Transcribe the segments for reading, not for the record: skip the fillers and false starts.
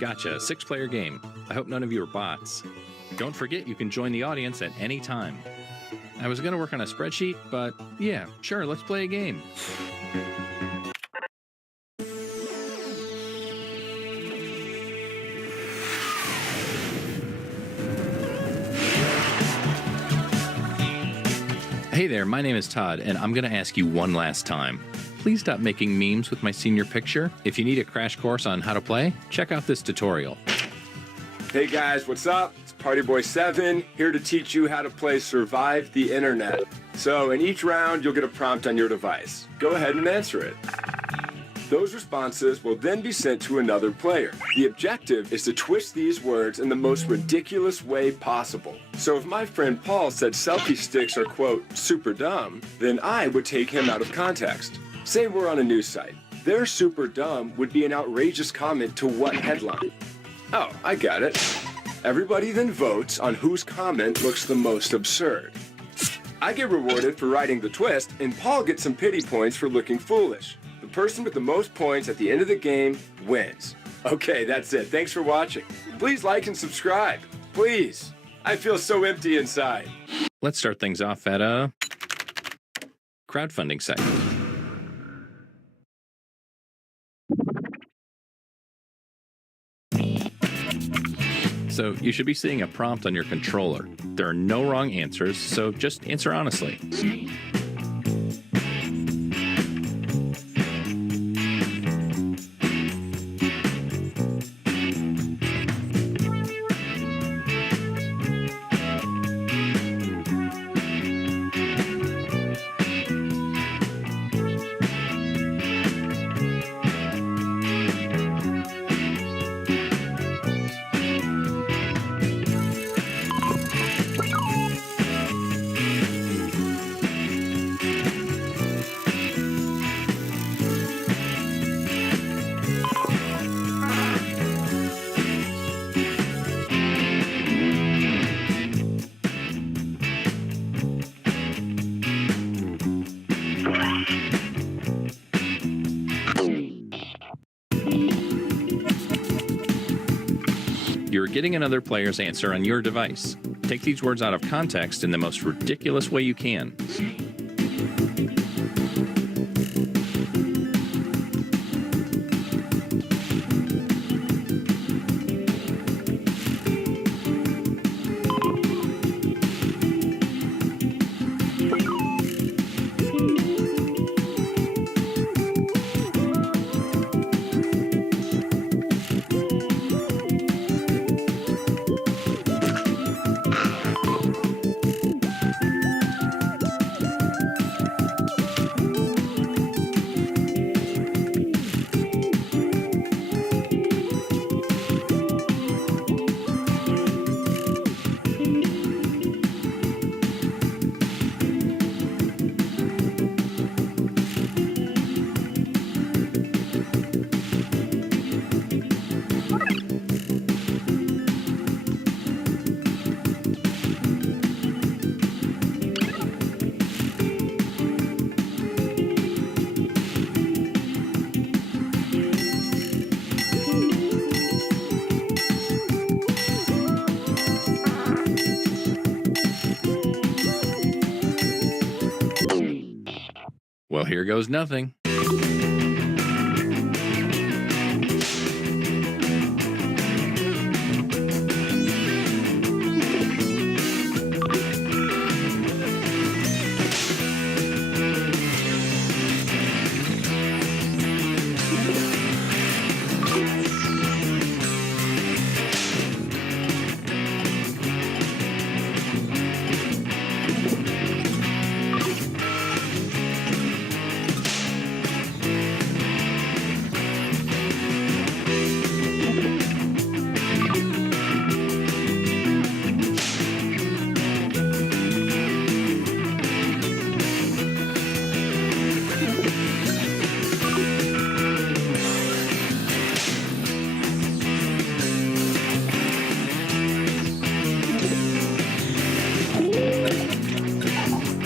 Gotcha, 6-player game. I hope none of you are bots. Don't forget you can join the audience at any time. I was gonna work on a spreadsheet, but yeah, sure, let's play a game. Hey there, my name is Todd, and I'm gonna ask you one last time. Please stop making memes with my senior picture. If you need a crash course on how to play, check out this tutorial. Hey guys, what's up? It's Partyboy7 here to teach you how to play Survive the Internet. So in each round, you'll get a prompt on your device. Go ahead and answer it. Those responses will then be sent to another player. The objective is to twist these words in the most ridiculous way possible. So if my friend Paul said selfie sticks are, quote, super dumb, then I would take him out of context. Say we're on a news site. Their super dumb would be an outrageous comment to what headline? Oh, I got it. Everybody then votes on whose comment looks the most absurd. I get rewarded for writing the twist, and Paul gets some pity points for looking foolish. The person with the most points at the end of the game wins. Okay, that's it. Thanks for watching. Please like and subscribe. Please. I feel so empty inside. Let's start things off at a crowdfunding site. So you should be seeing a prompt on your controller. There are no wrong answers, so just answer honestly. You're getting another player's answer on your device. Take these words out of context in the most ridiculous way you can. Well, here goes nothing.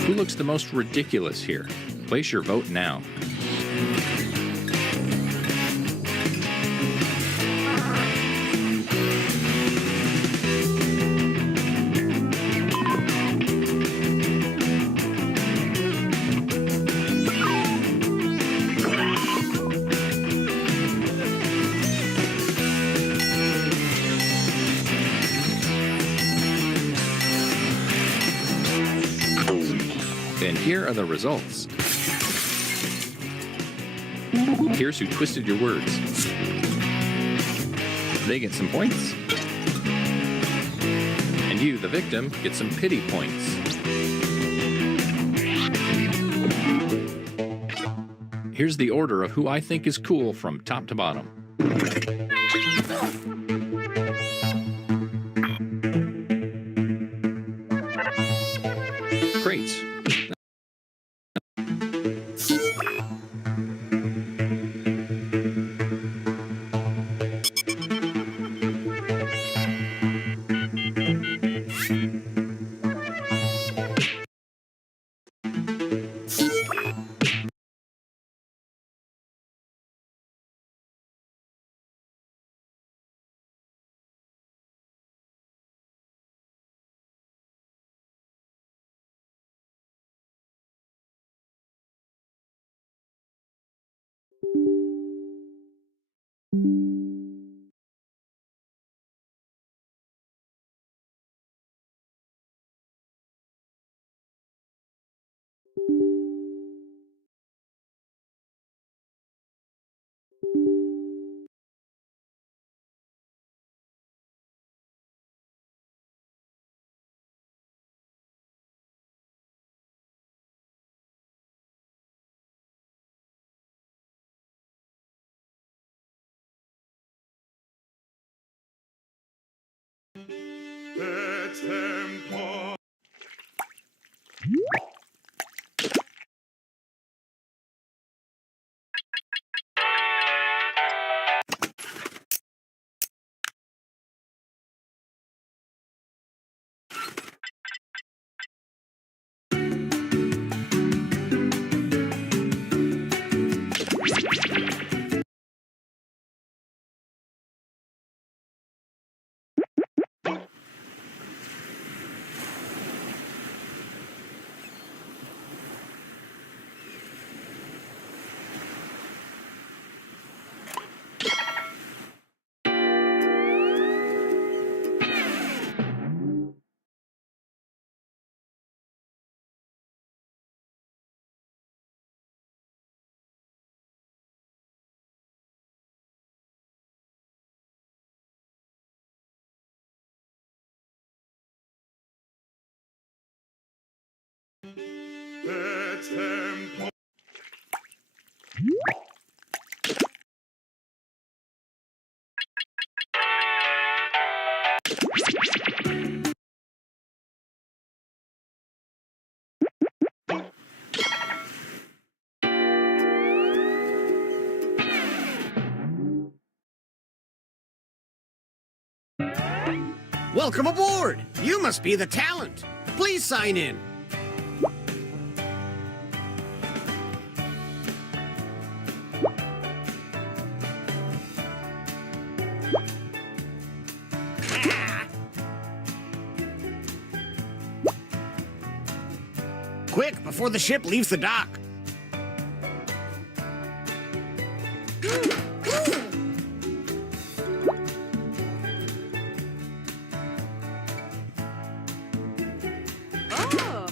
Who looks the most ridiculous here? Place your vote now. And here are the results. Here's who twisted your words. They get some points. And you, the victim, get some pity points. Here's the order of who I think is cool from top to bottom. Great. Welcome aboard! You must be the talent. Please sign in. Quick, before the ship leaves the dock. Oh.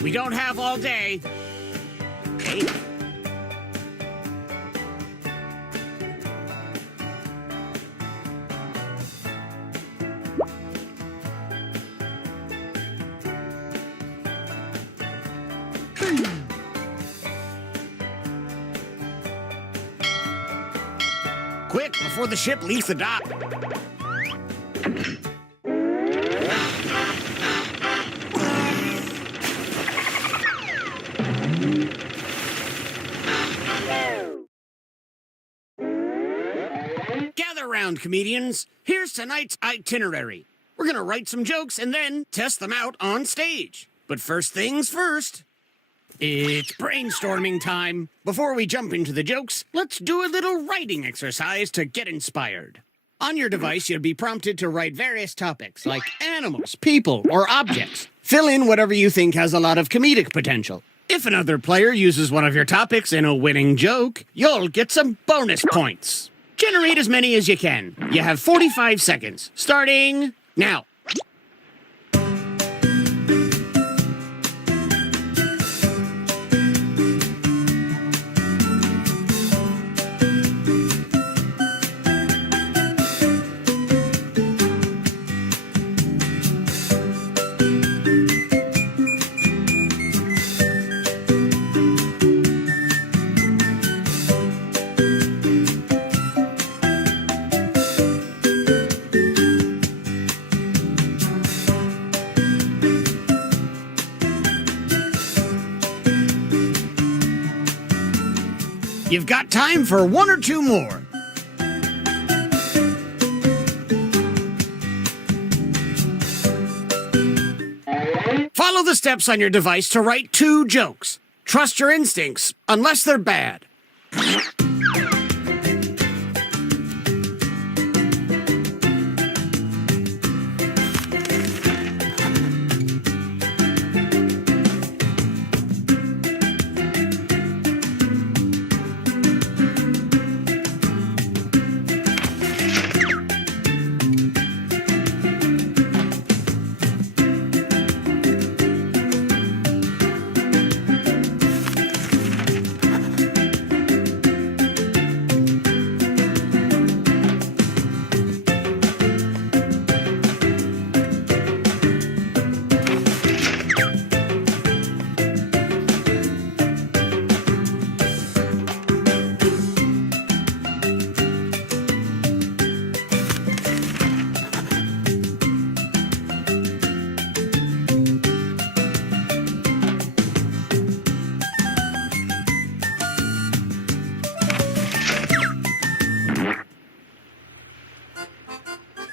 We don't have all day. Hey. Quick, before the ship leaves the dock. Gather round, comedians. Here's tonight's itinerary. We're gonna write some jokes and then test them out on stage. But first things first. It's brainstorming time. Before we jump into the jokes, let's do a little writing exercise to get inspired. On your device, you'll be prompted to write various topics like animals, people, or objects. Fill in whatever you think has a lot of comedic potential. If another player uses one of your topics in a winning joke, you'll get some bonus points. Generate as many as you can. You have 45 seconds, starting now. You've got time for one or two more. Follow the steps on your device to write 2 jokes. Trust your instincts, unless they're bad.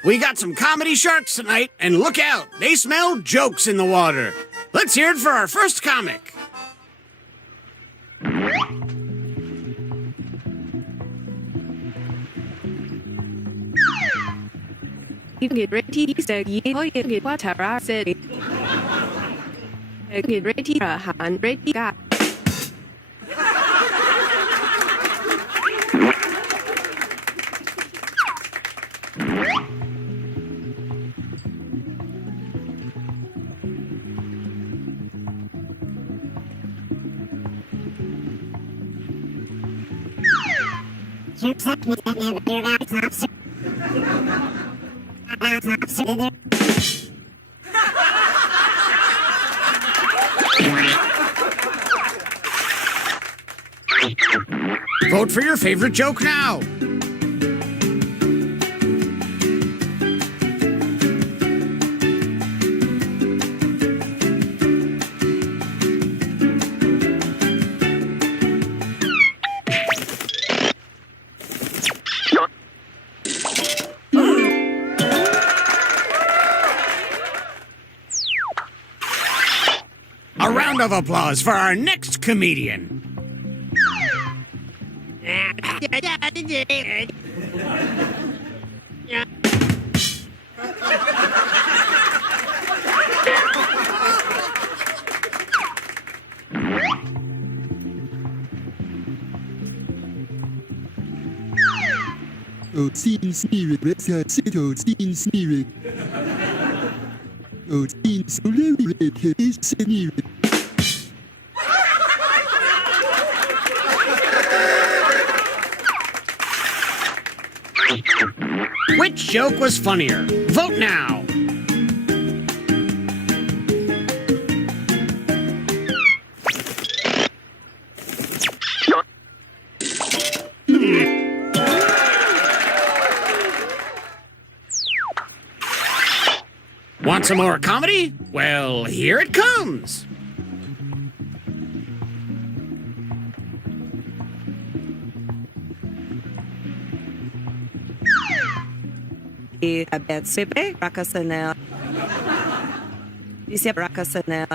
We got some comedy sharks tonight, and look out, they smell jokes in the water. Let's hear it for our first comic. Get ready to say get what I said. Get ready to hand ready got. Vote for your favorite joke now. A round of applause for our next comedian. Teen spirit, teen spirit. Teen spirit. Which joke was funnier? Vote now. Want some more comedy? Well, here it comes. A bad sebe rakasana. Dice rakasana.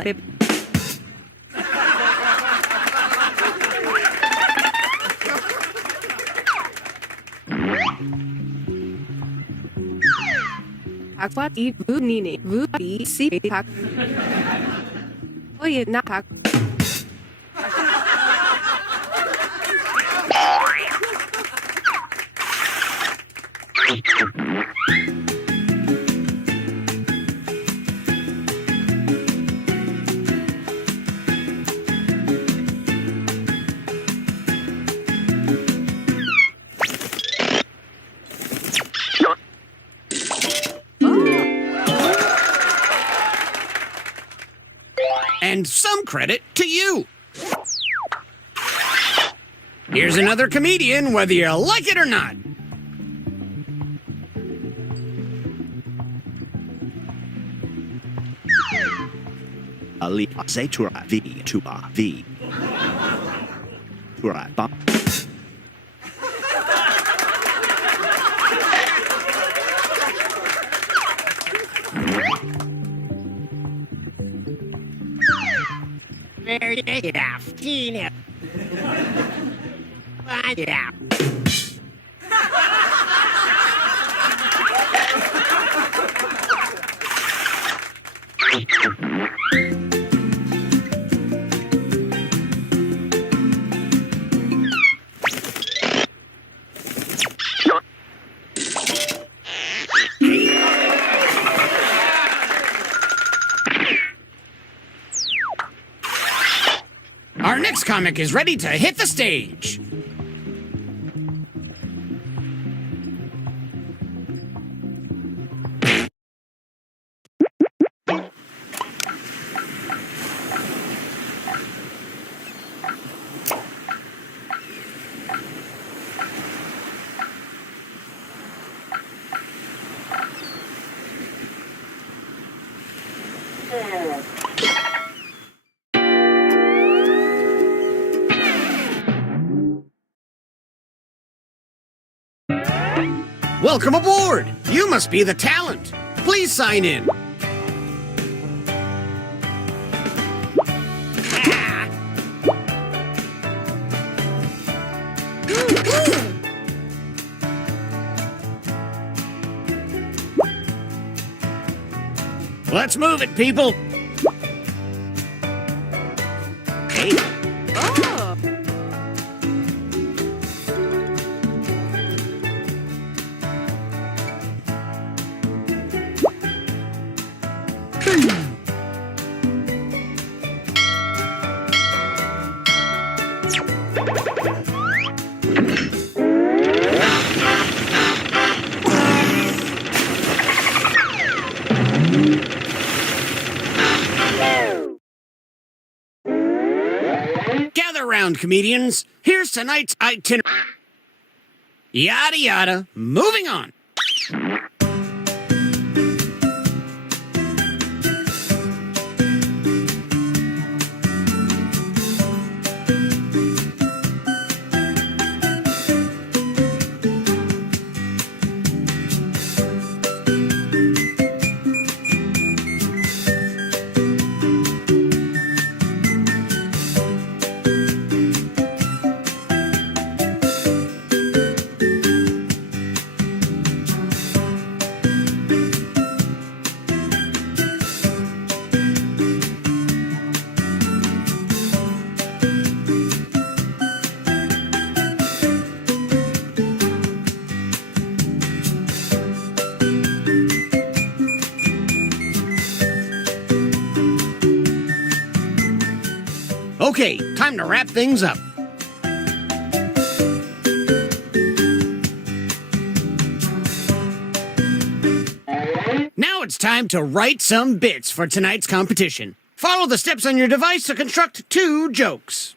Aqua eat bunini, vubi si hak. Oye na hak. And some credit to you. Here's another comedian, whether you like it or not. Ali Zaytura V Tuba V. Tura Ba. Our next comic is ready to hit the stage. Welcome aboard! You must be the talent. Please sign in. Let's move it, people. Hey. Oh. Gather round, comedians. Here's tonight's itinerary. Yada yada. Moving on. Okay, time to wrap things up. Now it's time to write some bits for tonight's competition. Follow the steps on your device to construct 2 jokes.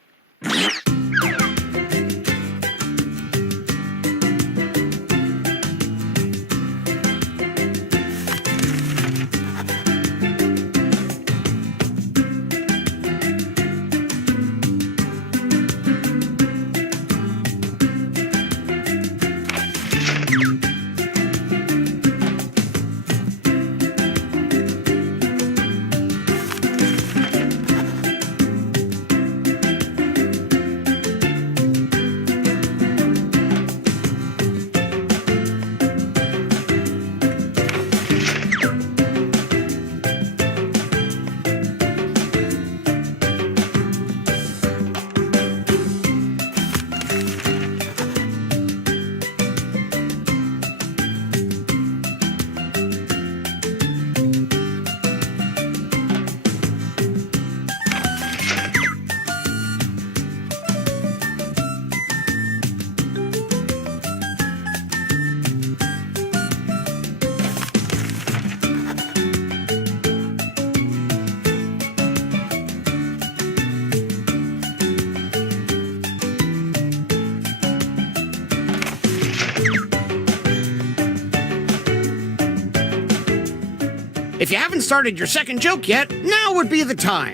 If you haven't started your second joke yet, now would be the time.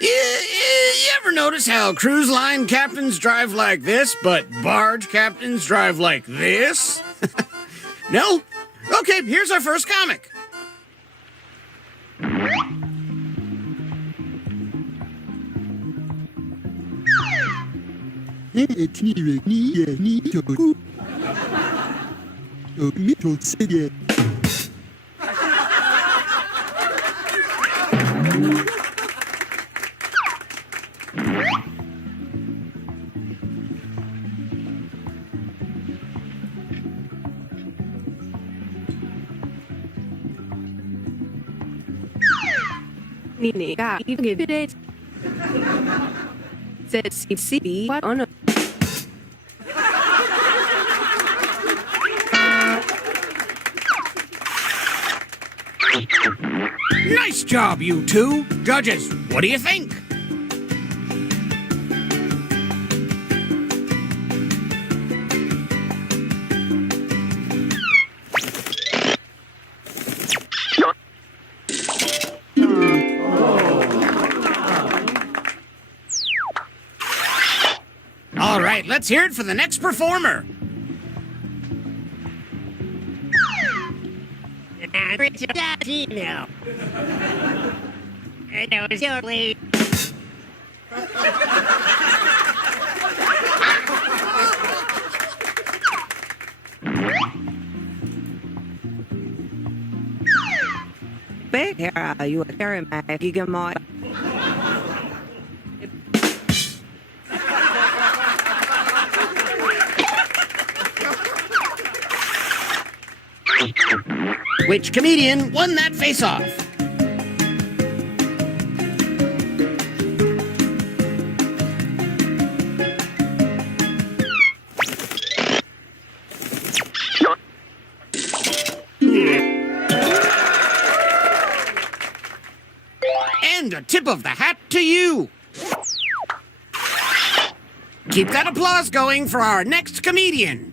You ever notice how cruise line captains drive like this, but barge captains drive like this? No? Okay, here's our first comic. Nini got you give it. Said CCB what on a Nice job, you two. Judges, what do you think? All right, let's hear it for the next performer. big here you a carry my gigamoy. Which comedian won that face-off? And a tip of the hat to you. Keep that applause going for our next comedian.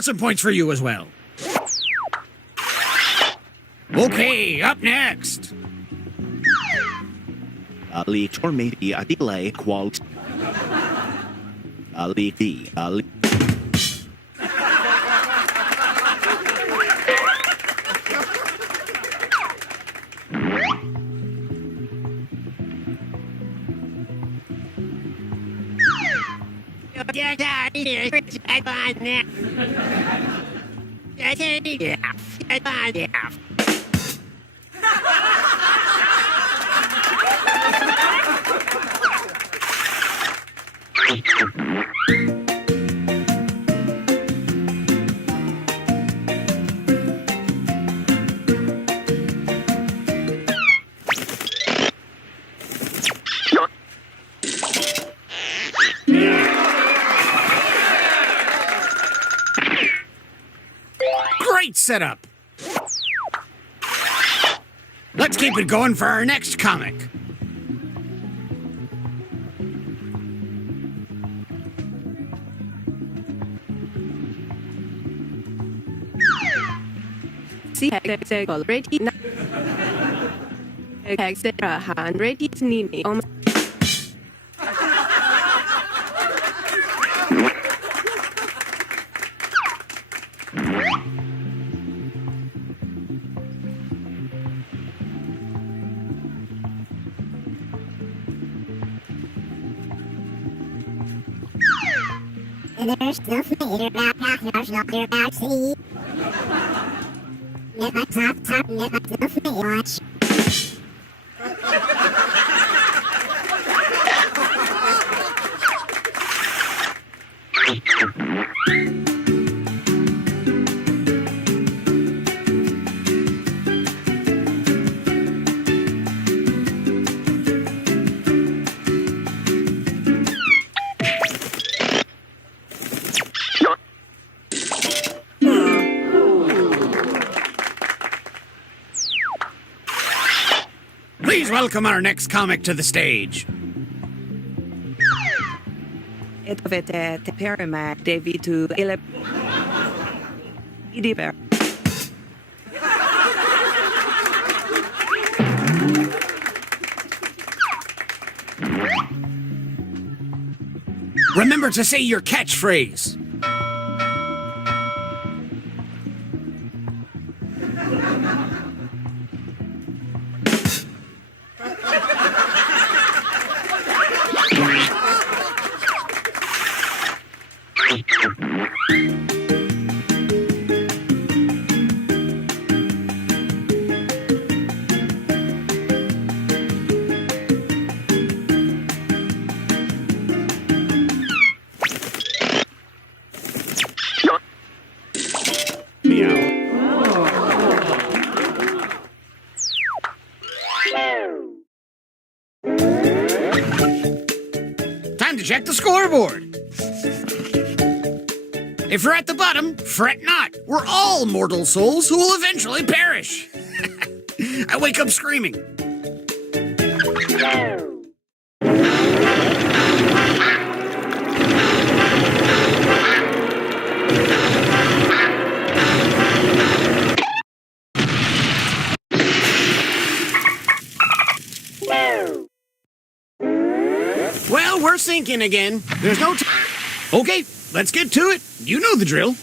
Some points for you as well. Okay, up next. Ali Tormedi Adile quote. Ali V. Ali. Great setup. Let's keep it going for our next comic. See already now. Ready Nini. Please welcome our next comic to the stage. Edvete Perima David to Ele Idiber. Remember to say your catchphrase. Time to check the scoreboard. If you're at the bottom, fret not. We're all mortal souls who will eventually perish. I wake up screaming. Well, we're sinking again. There's no time. Okay, let's get to it. You know the drill.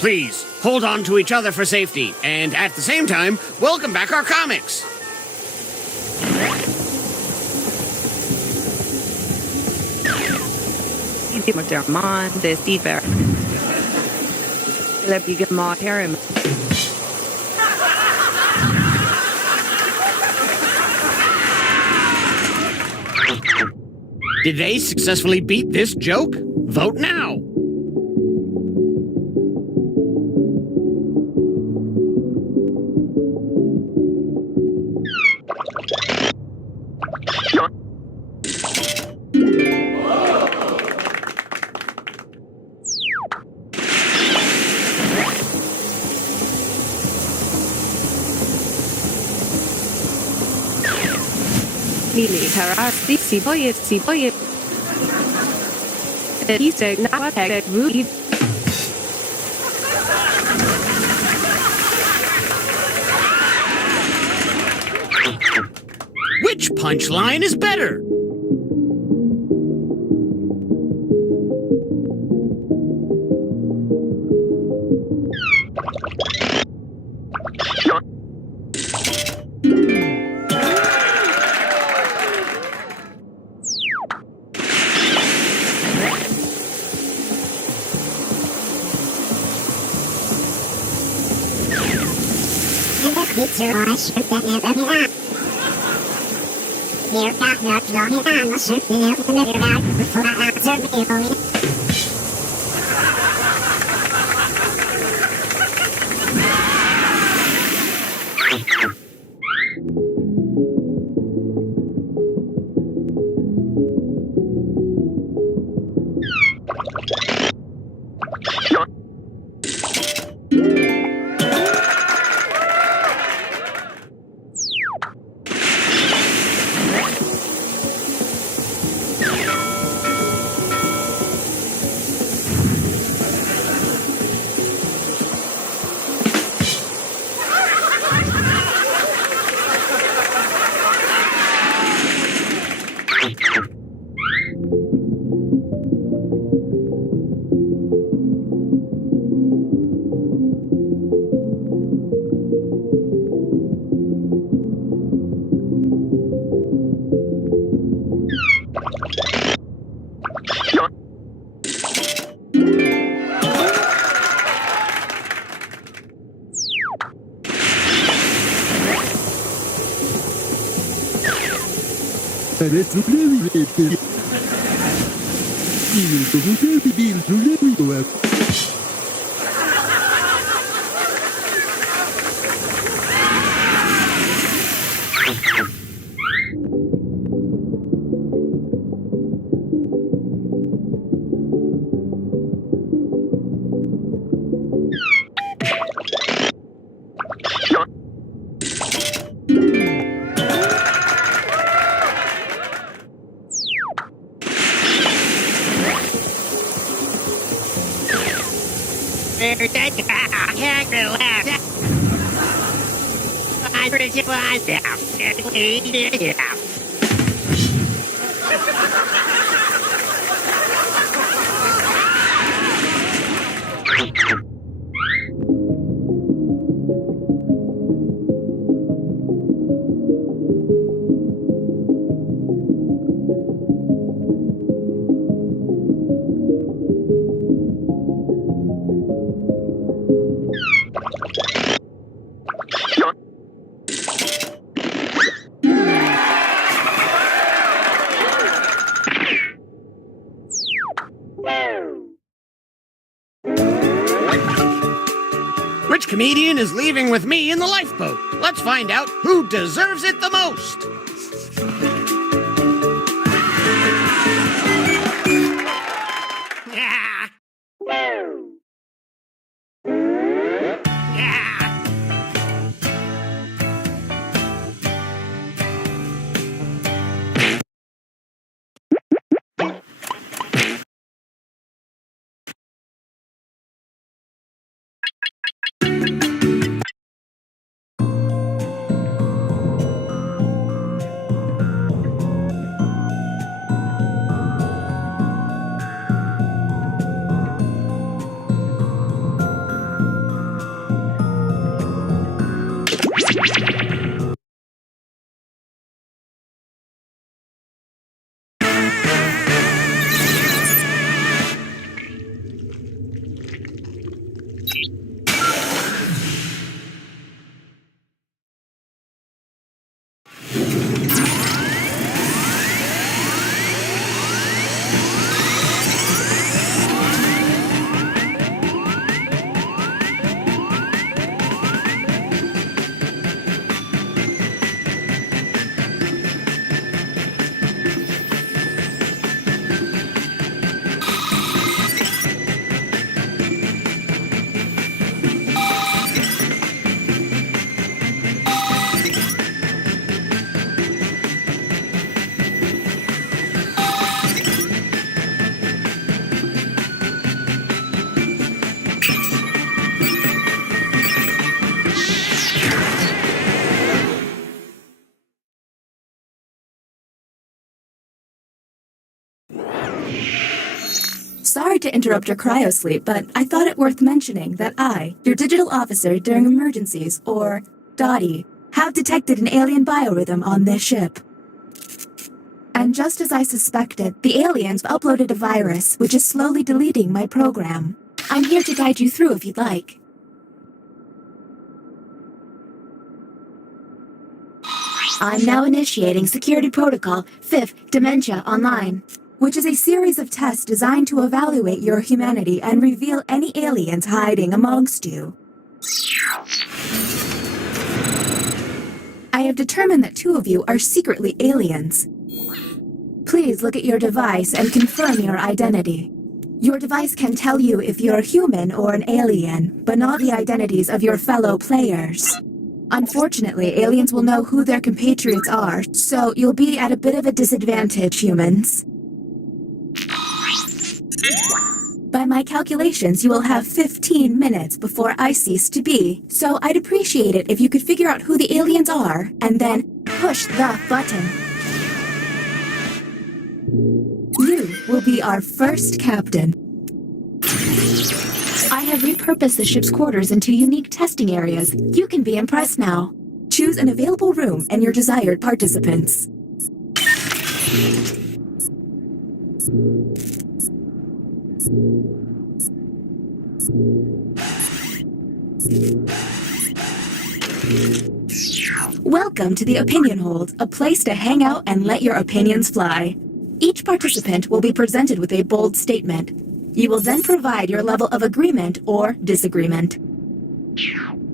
Please, hold on to each other for safety, and at the same time, welcome back our comics. Idimer the Steedberg. Ele Bigamar Perim. Did they successfully beat this joke? Vote now. Nili Karasti Siboyet. Iseg Nawatek Ruid. Which punchline is better? Adesso prevedete. Io dovete dirlo. Which comedian is leaving with me in the lifeboat? Let's find out who deserves it the most. Sorry to interrupt your cryosleep, but I thought it worth mentioning that I, your digital officer during emergencies, or Dottie, have detected an alien biorhythm on this ship. And just as I suspected, the aliens have uploaded a virus which is slowly deleting my program. I'm here to guide you through if you'd like. I'm now initiating Security Protocol 5th Dementia Online, which is a series of tests designed to evaluate your humanity and reveal any aliens hiding amongst you. I have determined that 2 of you are secretly aliens. Please look at your device and confirm your identity. Your device can tell you if you're human or an alien, but not the identities of your fellow players. Unfortunately, aliens will know who their compatriots are, so you'll be at a bit of a disadvantage, humans. By my calculations, you will have 15 minutes before I cease to be, so I'd appreciate it if you could figure out who the aliens are, and then push the button. You will be our first captain. I have repurposed the ship's quarters into unique testing areas. You can be impressed now. Choose an available room and your desired participants. Welcome to the Opinion Hold, a place to hang out and let your opinions fly. Each participant will be presented with a bold statement. You will then provide your level of agreement or disagreement.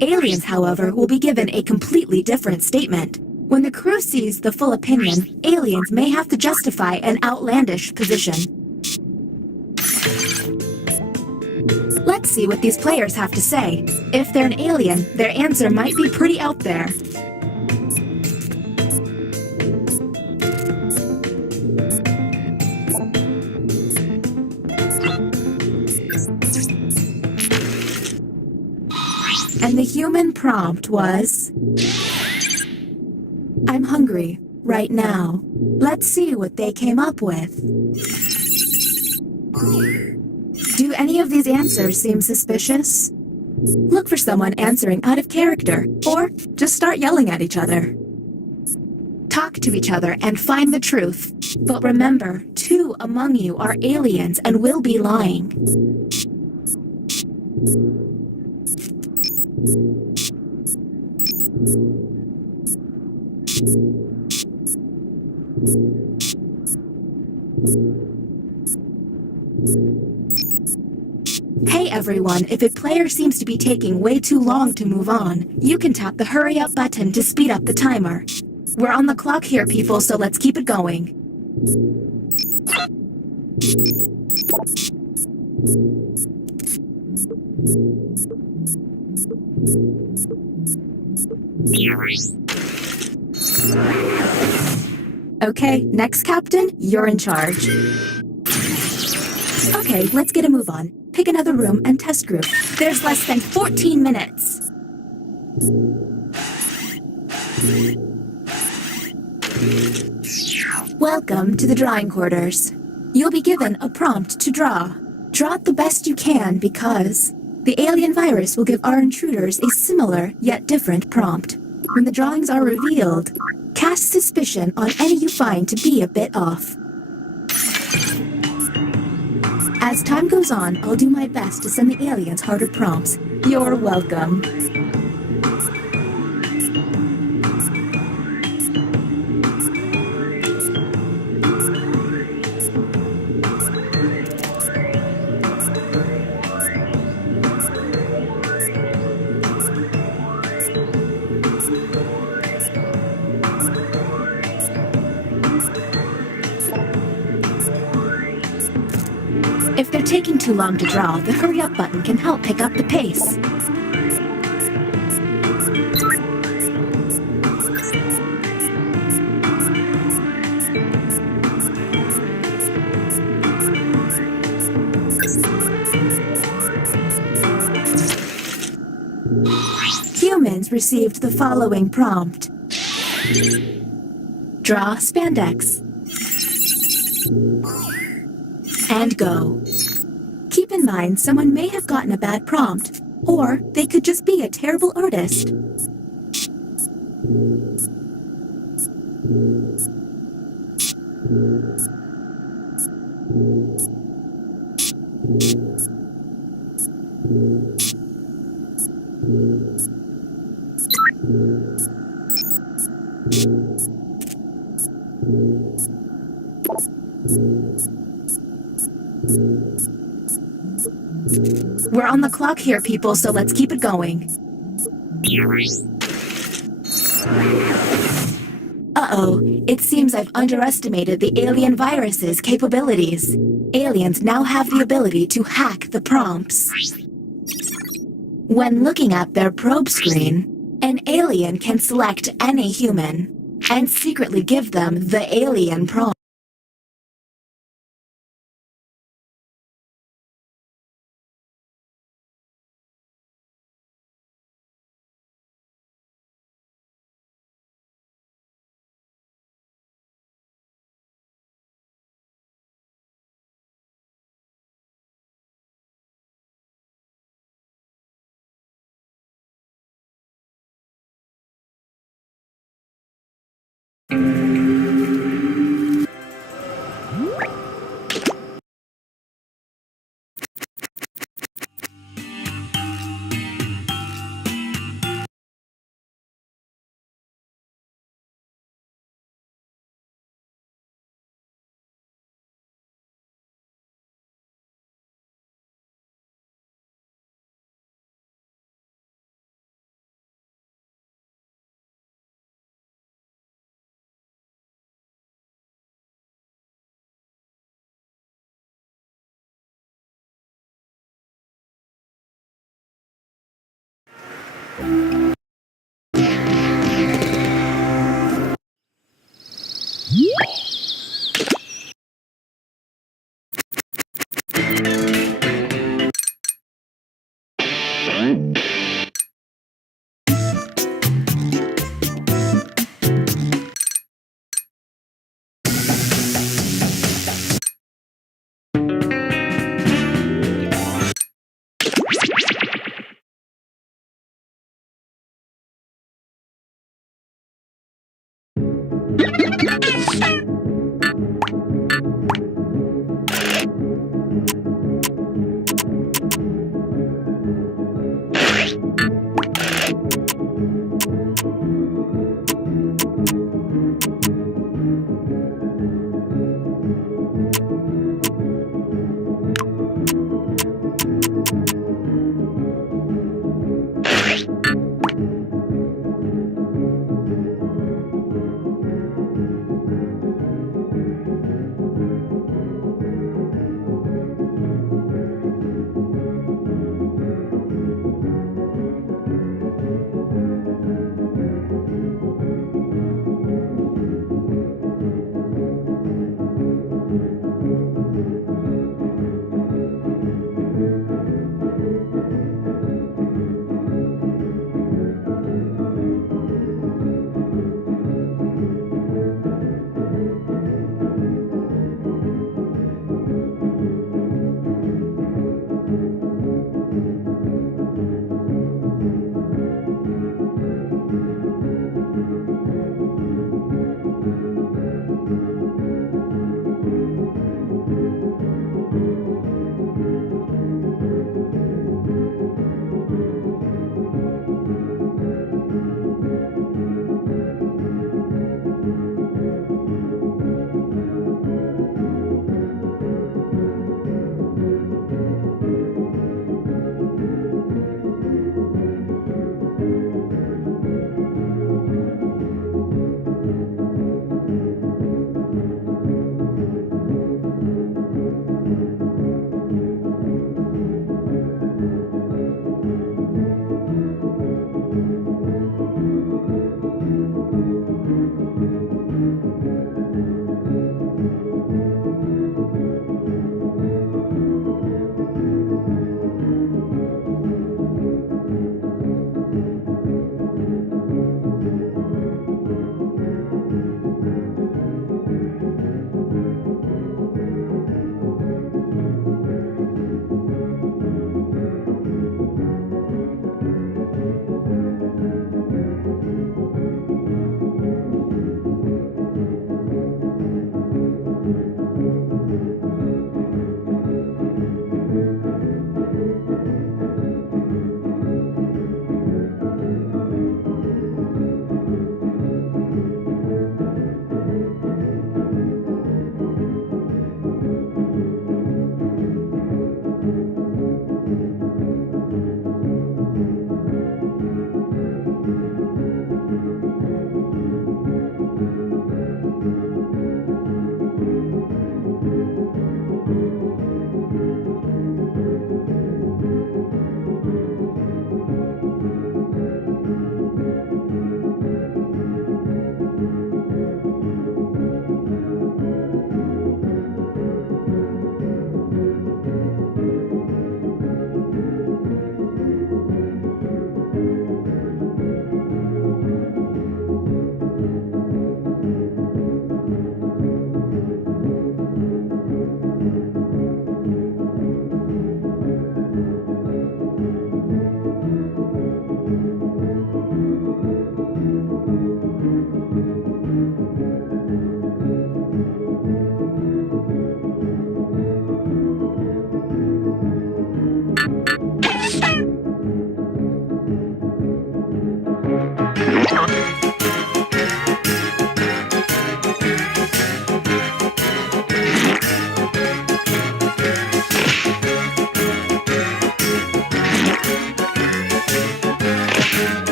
Aliens, however, will be given a completely different statement. When the crew sees the full opinion, aliens may have to justify an outlandish position. Let's see what these players have to say. If they're an alien, their answer might be pretty out there. And the human prompt was, I'm hungry, right now. Let's see what they came up with. Do any of these answers seem suspicious? Look for someone answering out of character, or just start yelling at each other. Talk to each other and find the truth. But remember, 2 among you are aliens and will be lying. Hey everyone, if a player seems to be taking way too long to move on, you can tap the hurry up button to speed up the timer. We're on the clock here, people, so let's keep it going. Okay, next captain, you're in charge. Okay, let's get a move on. Pick another room and test group. There's less than 14 minutes. Welcome to the drawing quarters. You'll be given a prompt to draw. Draw it the best you can because the alien virus will give our intruders a similar yet different prompt. When the drawings are revealed, cast suspicion on any you find to be a bit off. As time goes on, I'll do my best to send the aliens harder prompts. You're welcome. If they're taking too long to draw, the hurry up button can help pick up the pace. Humans received the following prompt. Draw spandex. And go. Keep in mind, someone may have gotten a bad prompt, or they could just be a terrible artist. We're on the clock here, people, so let's keep it going. Uh-oh, it seems I've underestimated the alien virus's capabilities. Aliens now have the ability to hack the prompts. When looking at their probe screen, an alien can select any human and secretly give them the alien prompt.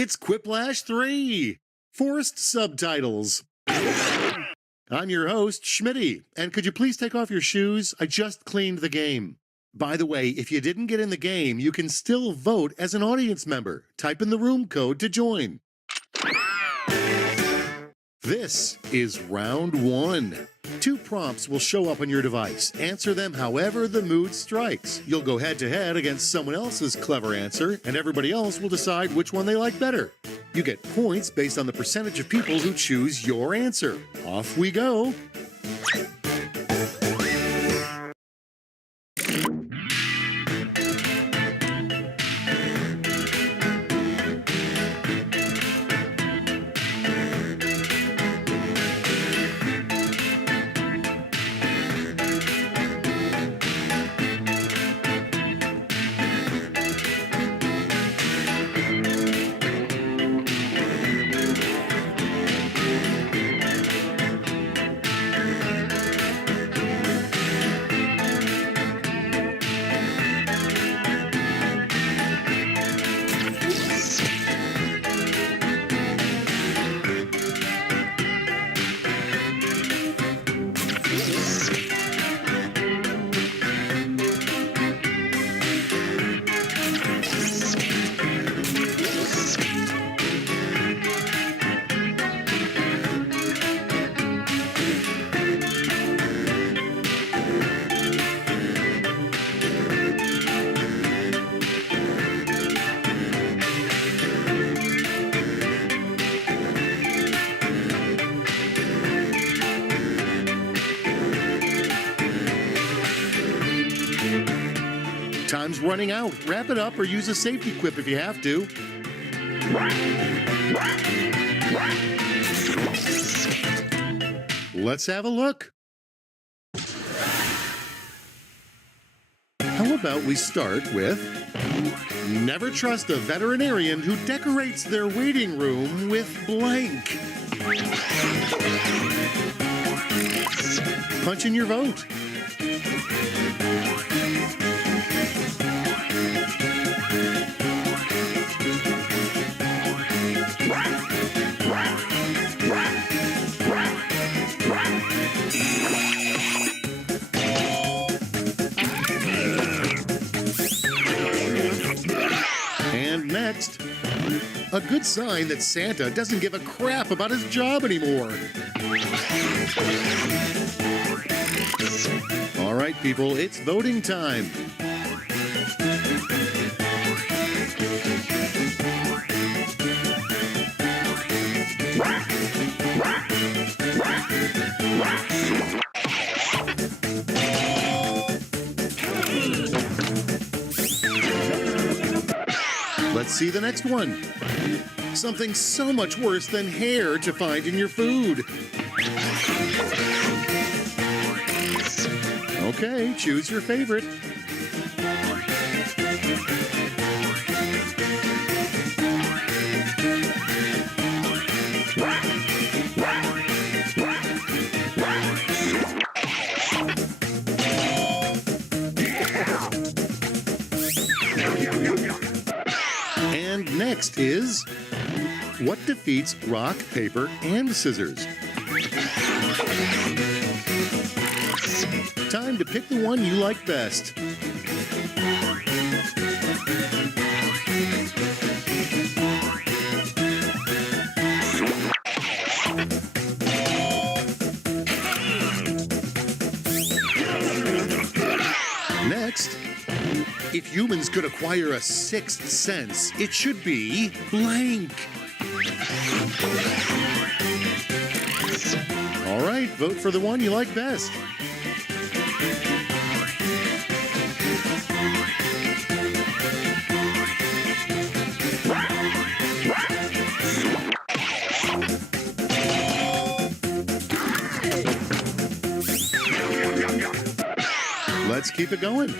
It's Quiplash 3, Forced Subtitles. I'm your host, Schmitty, and could you please take off your shoes? I just cleaned the game. By the way, if you didn't get in the game, you can still vote as an audience member. Type in the room code to join. This is round 1. 2 prompts will show up on your device. Answer them however the mood strikes. You'll go head-to-head against someone else's clever answer, and everybody else will decide which one they like better. You get points based on the percentage of people who choose your answer. Off we go. time's running out. Wrap it up or use a safety quip if you have to. Let's have a look. How about we start with never trust a veterinarian who decorates their waiting room with blank. Punch in your vote. And next, a good sign that Santa doesn't give a crap about his job anymore. All right, people, it's voting time. Let's see the next one. Something so much worse than hair to find in your food. Okay, choose your favorite. And next is what defeats rock, paper, and scissors? Time to pick the one you like best. Next, if humans could acquire a sixth sense, it should be blank. All right, vote for the one you like best. Let's keep it going.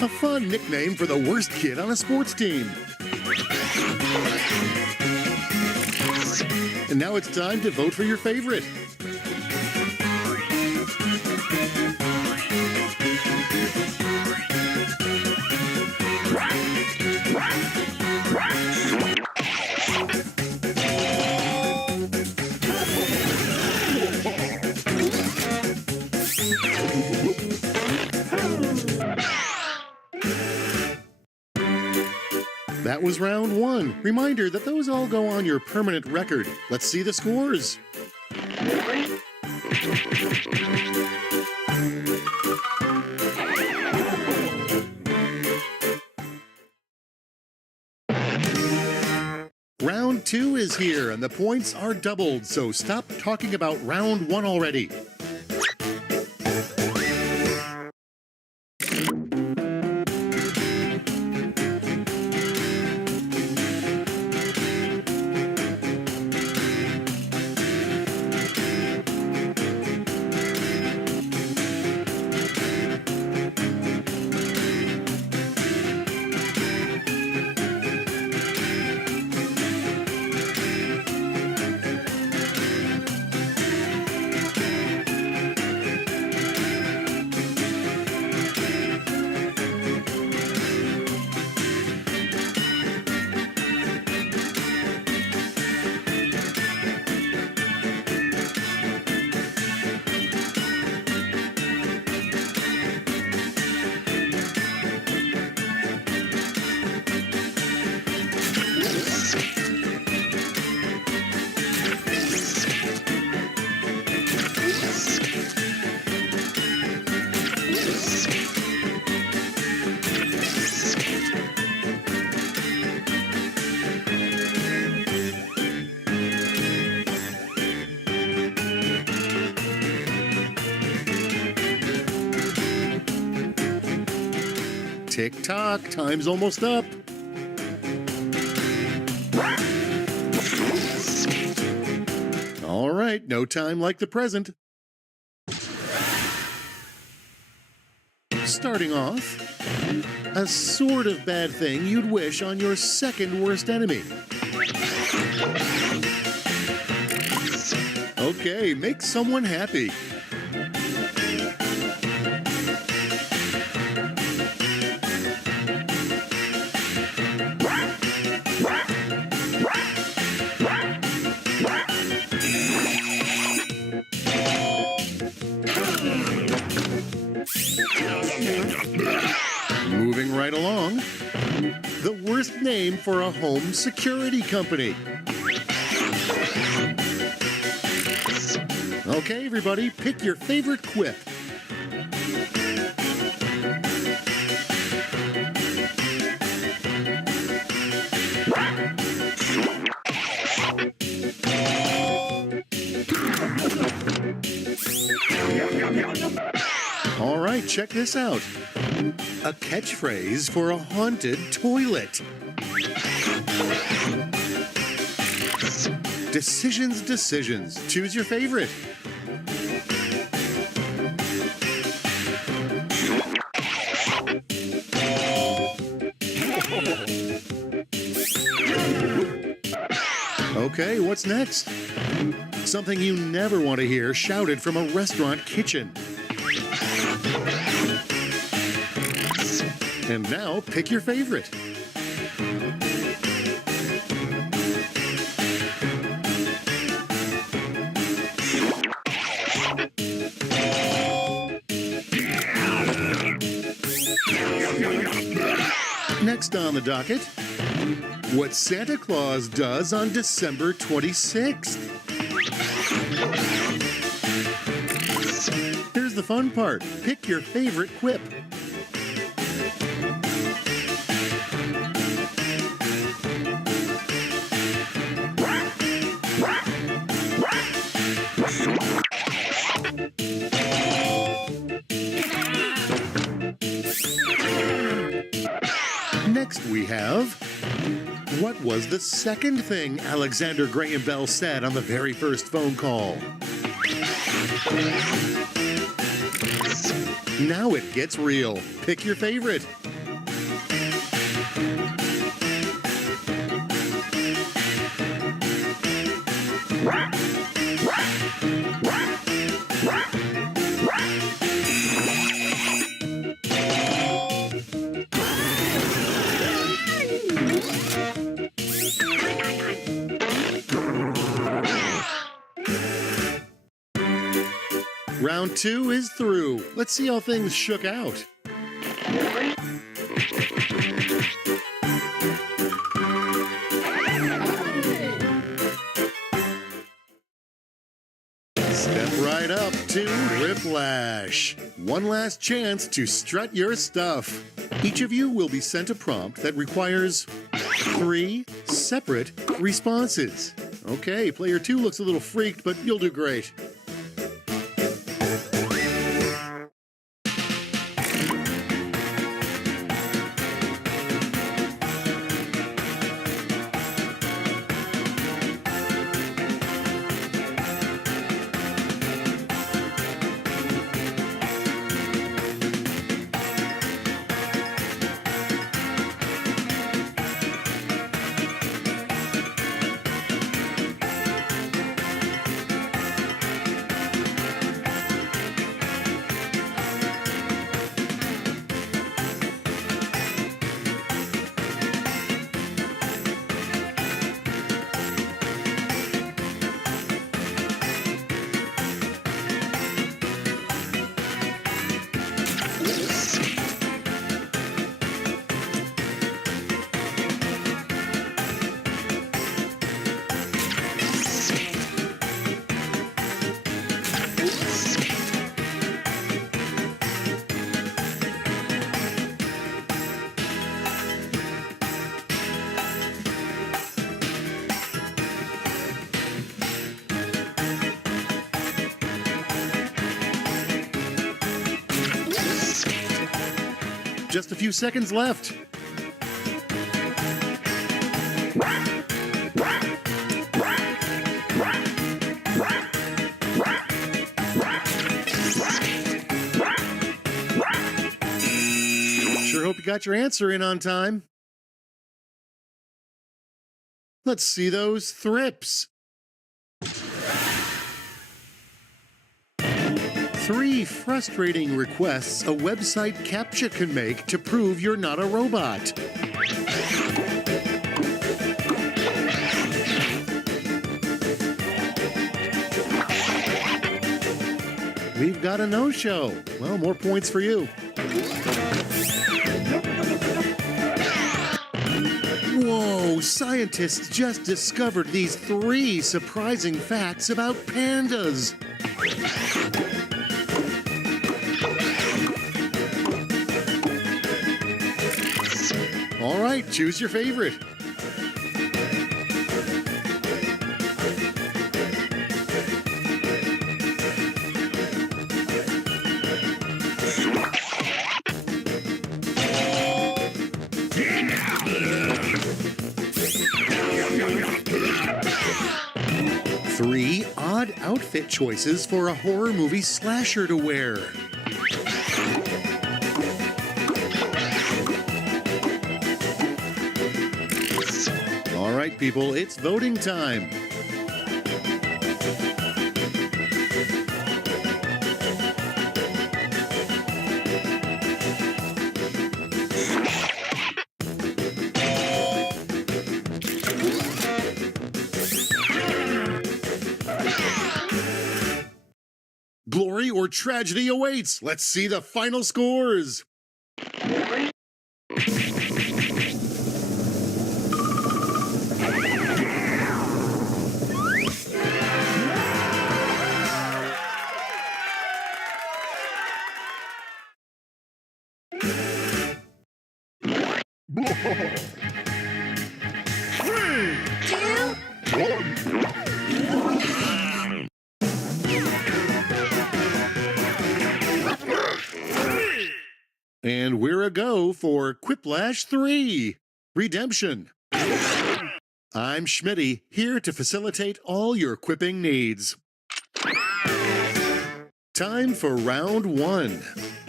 A fun nickname for the worst kid on a sports team. And now it's time to vote for your favorite. That was round one. Reminder that those all go on your permanent record. Let's see the scores. Round two is here, and the points are doubled, so stop talking about round one already. Tick-tock, time's almost up. All right, no time like the present. Starting off, a sort of bad thing you'd wish on your second worst enemy. Okay, make someone happy. Moving right along, the worst name for a home security company. Okay, everybody, pick your favorite quip. All right, check this out. A catchphrase for a haunted toilet. Decisions, decisions. Choose your favorite. Okay, what's next? Something you never want to hear shouted from a restaurant kitchen. And now, pick your favorite. Next on the docket, what Santa Claus does on December 26th. Here's the fun part. Pick your favorite quip. Next we have, what was the second thing Alexander Graham Bell said on the very first phone call? Now it gets real. Pick your favorite. Round 2 is through. Let's see how things shook out. Step right up to Whiplash. One last chance to strut your stuff. Each of you will be sent a prompt that requires 3 separate responses. Okay, player 2 looks a little freaked, but you'll do great. Just a few seconds left. Sure hope you got your answer in on time. Let's see those thrips. 3 frustrating requests a website CAPTCHA can make to prove you're not a robot. We've got a no-show. Well, more points for you. Whoa, scientists just discovered these 3 surprising facts about pandas. All right, choose your favorite. Three odd outfit choices for a horror movie slasher to wear. All right, people, it's voting time. Glory or tragedy awaits. Let's see the final scores. And we're a go for Quiplash 3, Redemption. I'm Schmitty, here to facilitate all your quipping needs. Time for round 1.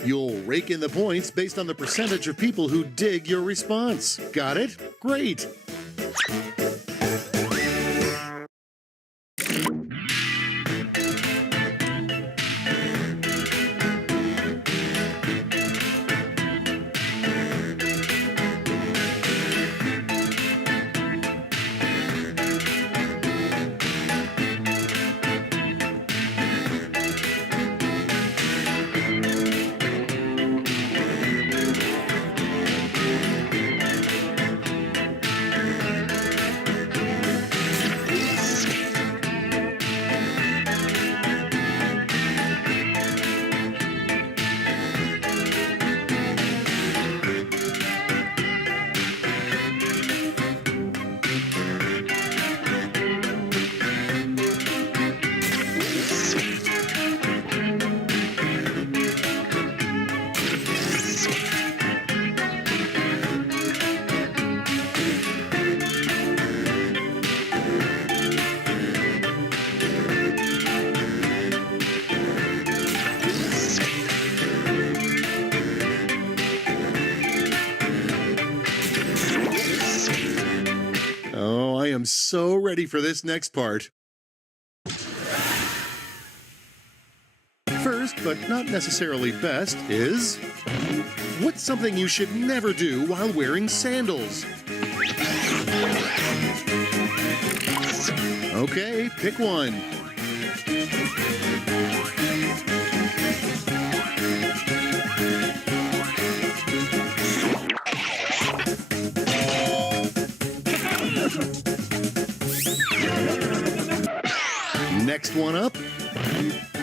You'll rake in the points based on the percentage of people who dig your response. Got it? Great. Oh, I am so ready for this next part. First, but not necessarily best, is what's something you should never do while wearing sandals? Okay, pick one. Next one up.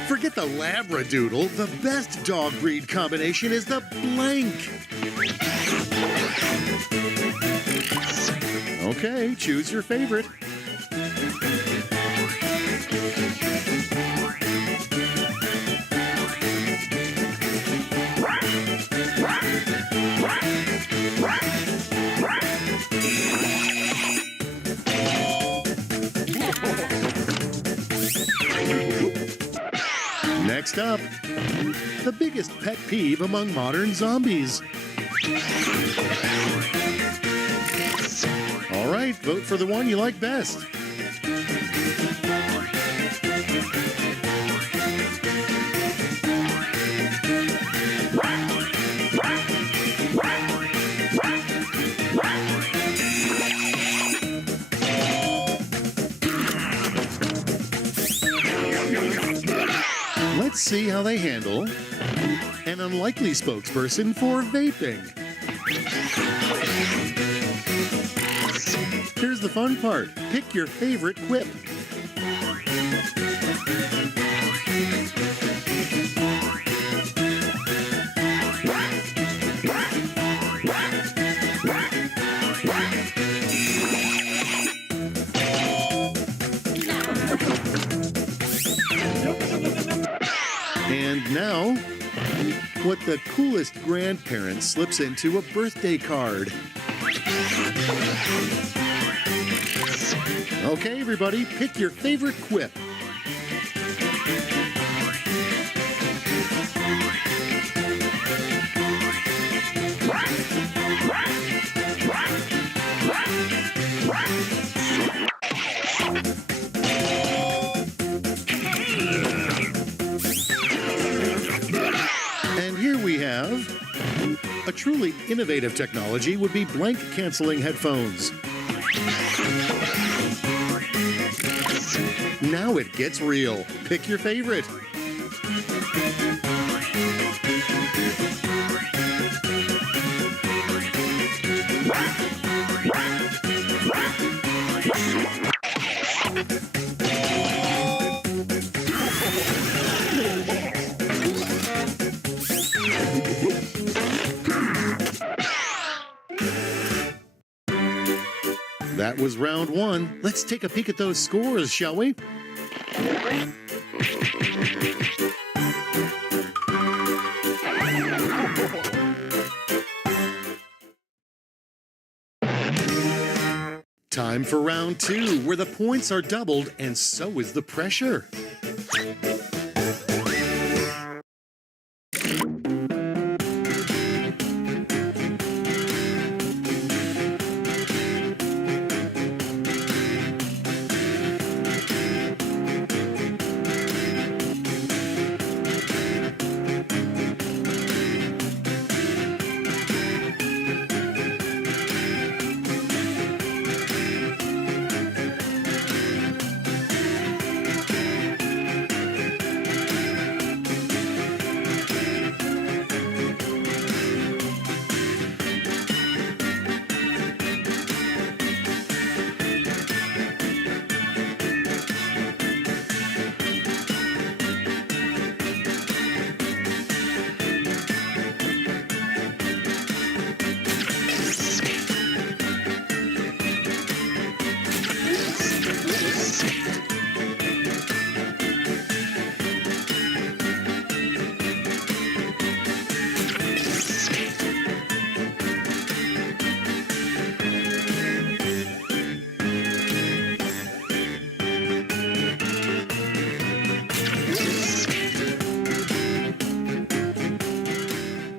Forget the Labradoodle. The best dog breed combination is the blank. Okay, choose your favorite. Next up, the biggest pet peeve among modern zombies. All right, vote for the one you like best. Let's see how they handle an unlikely spokesperson for vaping. Here's the fun part. Pick your favorite quip. And now, what the coolest grandparent slips into a birthday card. Okay, everybody, pick your favorite quip. And here we have a truly innovative technology would be blank canceling headphones. Now it gets real. Pick your favorite. That was round one. Let's take a peek at those scores, shall we? Time for round two, where the points are doubled and so is the pressure.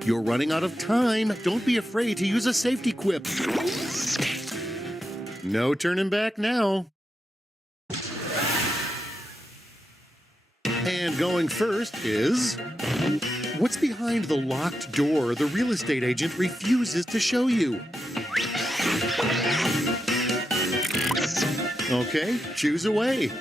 You're running out of time. Don't be afraid to use a safety quip. No turning back now. And going first is... what's behind the locked door the real estate agent refuses to show you? Okay, choose away.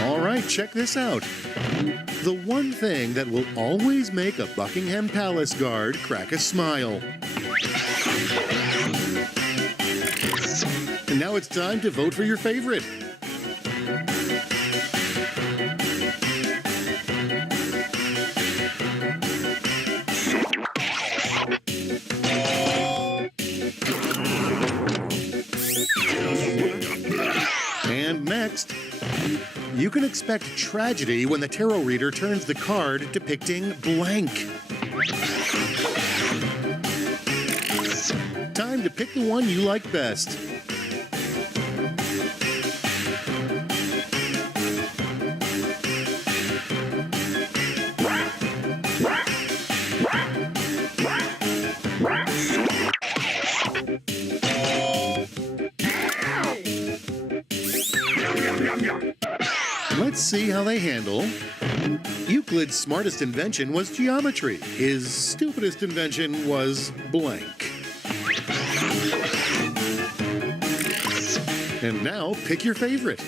All right, check this out. The one thing that will always make a Buckingham Palace guard crack a smile. And now it's time to vote for your favorite. And next, best. You can expect tragedy when the tarot reader turns the card depicting blank. Time to pick the one you like best. Let's see how they handle. Euclid's smartest invention was geometry. His stupidest invention was blank. And now pick your favorite.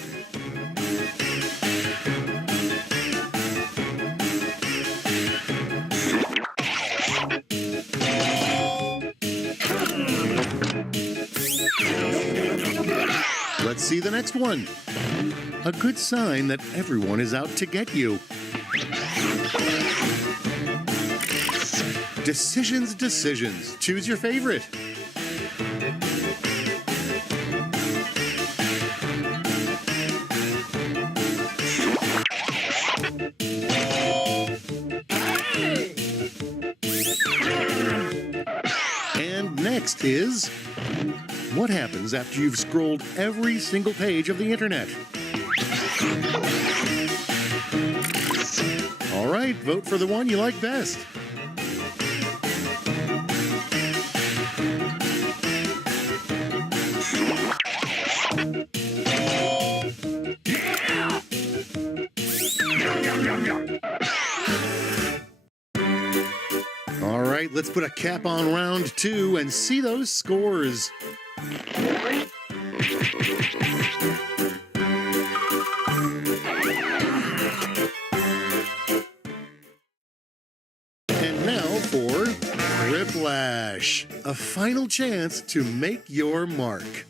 Let's see the next one. A good sign that everyone is out to get you. Decisions, decisions. Choose your favorite. And next is, what happens after you've scrolled every single page of the internet? All right, vote for the one you like best. All right, let's put a cap on round 2 and see those scores. And now for Whiplash, a final chance to make your mark.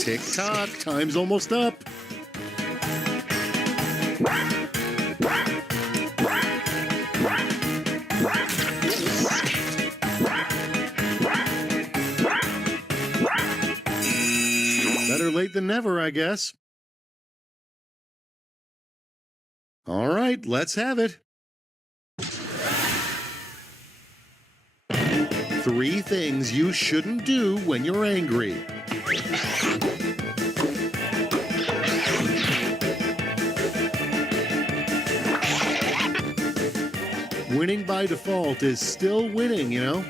Tick-tock, time's almost up. Better late than never, I guess. All right, let's have it. 3 things you shouldn't do when you're angry. Winning by default is still winning, you know?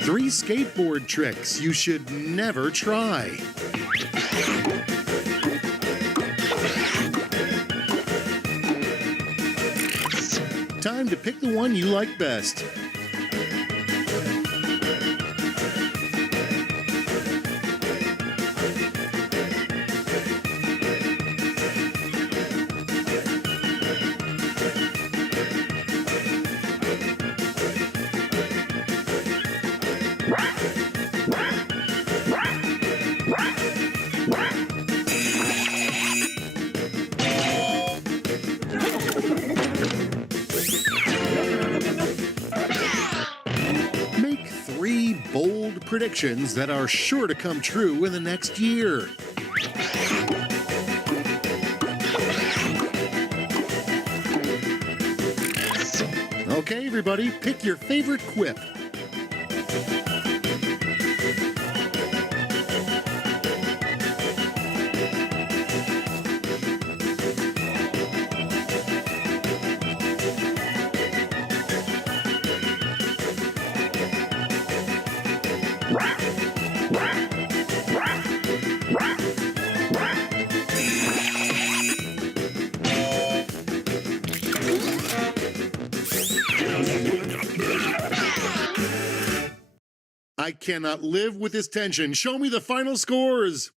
3 skateboard tricks you should never try. Time to pick the one you like best. big predictions that are sure to come true in the next year. Okay, everybody, pick your favorite quip. I cannot live with this tension. Show me the final scores.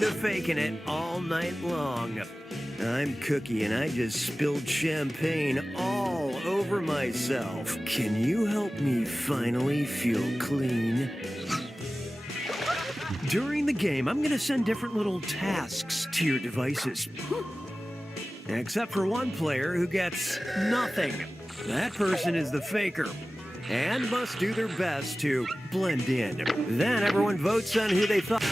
into faking it all night long. I'm Cookie, and I just spilled champagne all over myself. Can you help me finally feel clean? During the game, I'm going to send different little tasks to your devices. Except for one player who gets nothing. That person is the faker and must do their best to blend in. Then everyone votes on who they thought.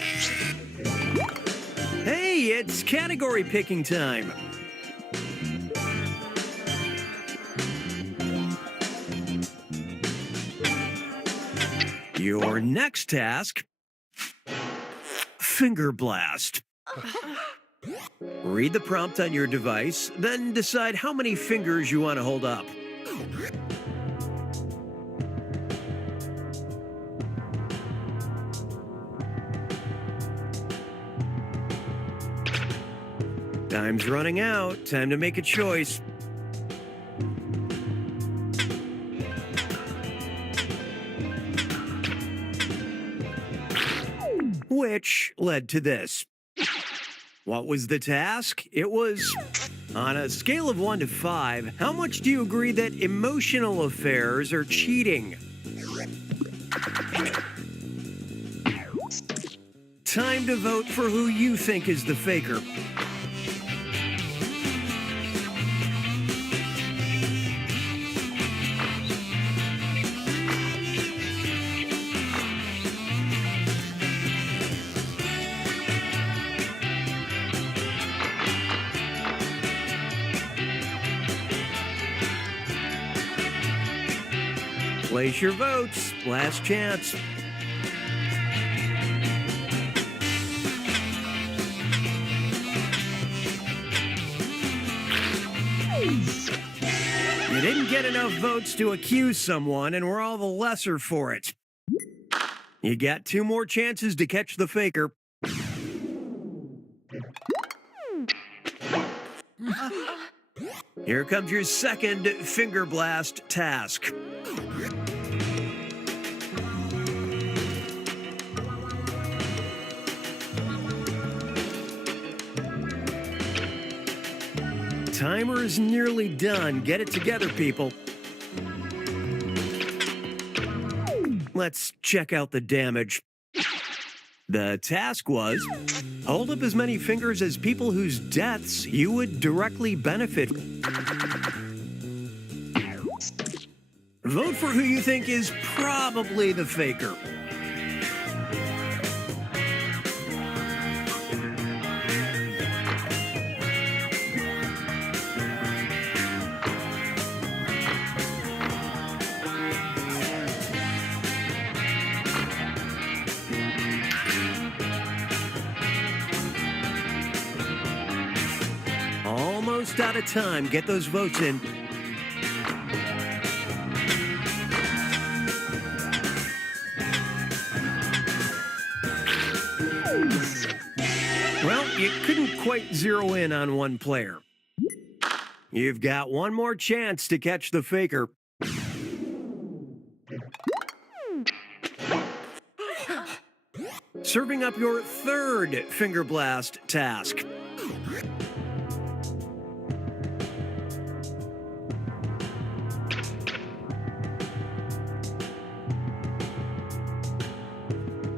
Hey, it's category picking time. Your next task, finger blast. Read the prompt on your device, then decide how many fingers you want to hold up. Time's running out. Time to make a choice. Which led to this. What was the task? It was, on a scale of 1 to 5, how much do you agree that emotional affairs are cheating? Time to vote for who you think is the faker. Place your votes. Last chance. You didn't get enough votes to accuse someone, and we're all the lesser for it. You got 2 more chances to catch the faker. Here comes your second finger blast task. Timer is nearly done. Get it together, people. Let's check out the damage. The task was, hold up as many fingers as people whose deaths you would directly benefit. Vote for who you think is probably the faker. Almost out of time. Get those votes in. Well, you couldn't quite zero in on one player. You've got one more chance to catch the faker. Serving up your third finger blast task.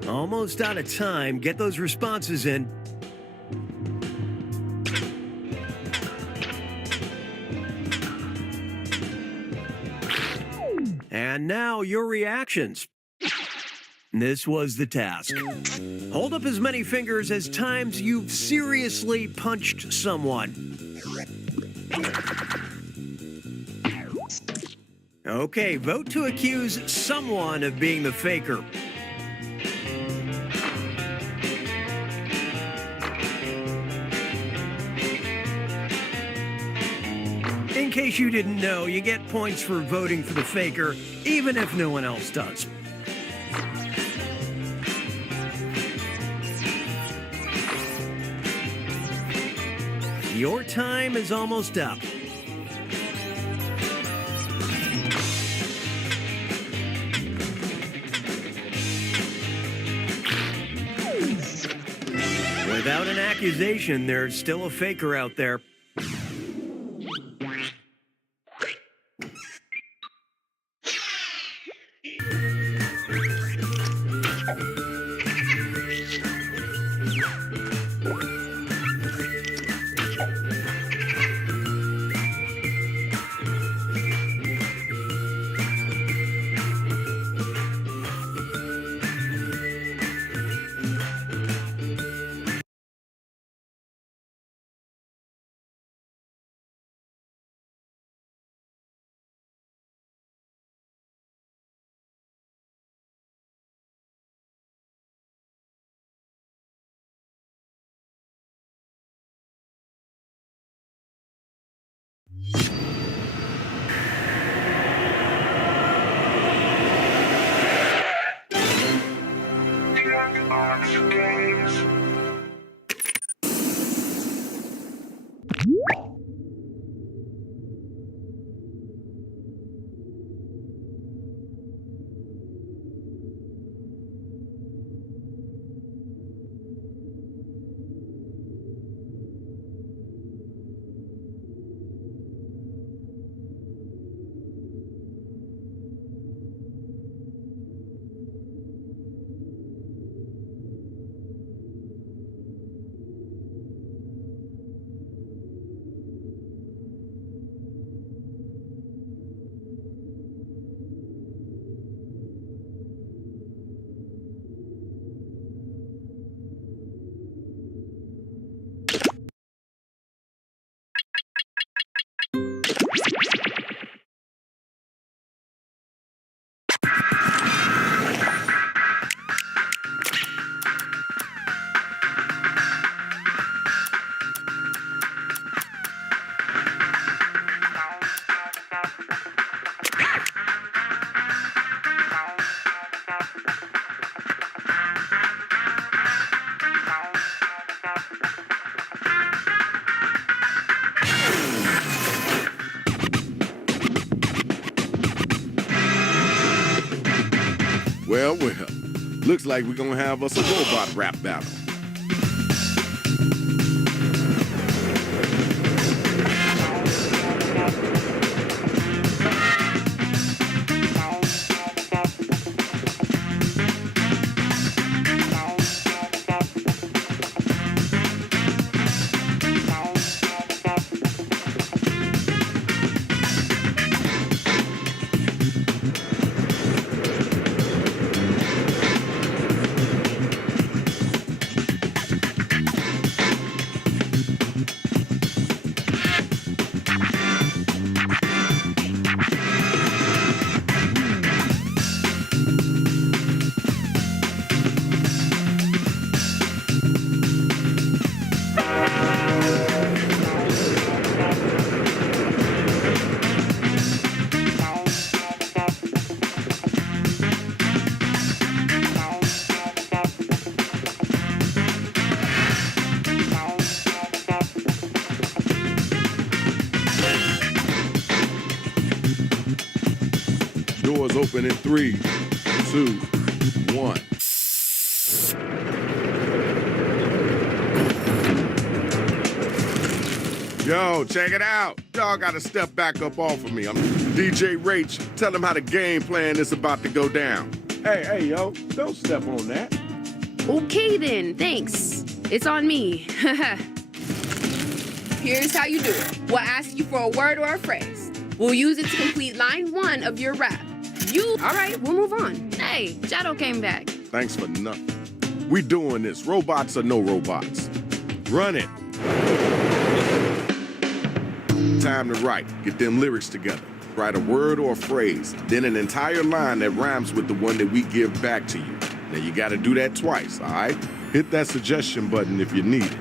Almost out of time. Get those responses in. And now your reactions. This was the task. Hold up as many fingers as times you've seriously punched someone. Okay, vote to accuse someone of being the faker. In case you didn't know, you get points for voting for the faker, even if no one else does. Your time is almost up. With Without an accusation, there's still a faker out there. Well, looks like we're gonna have us a robot rap battle. Doors open in 3, 2, 1. Yo, check it out. Y'all gotta step back up off of me. I'm DJ Rach. Tell them how the game plan is about to go down. Hey, yo, don't step on that. Okay then, thanks. It's on me. Here's how you do it. We'll ask you for a word or a phrase. We'll use it to complete line 1 of your rap. All right, we'll move on. Hey, Shadow came back. Thanks for nothing. We doing this, robots or no robots. Run it. Time to write. Get them lyrics together. Write a word or a phrase, then an entire line that rhymes with the one that we give back to you. Now you gotta do that twice, all right? Hit that suggestion button if you need it.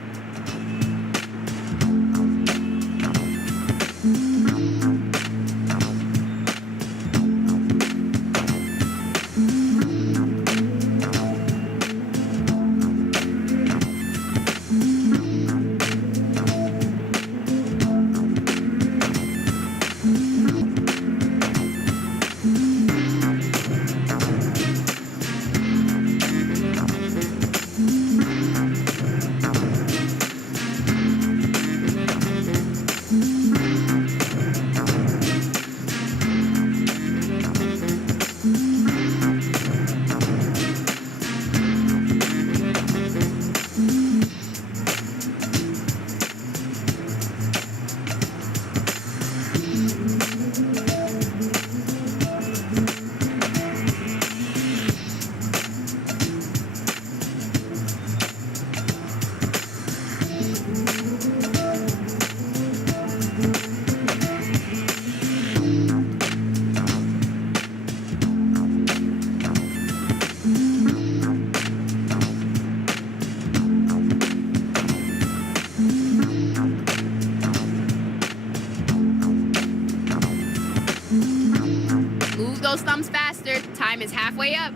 Move those thumbs faster. Time is halfway up.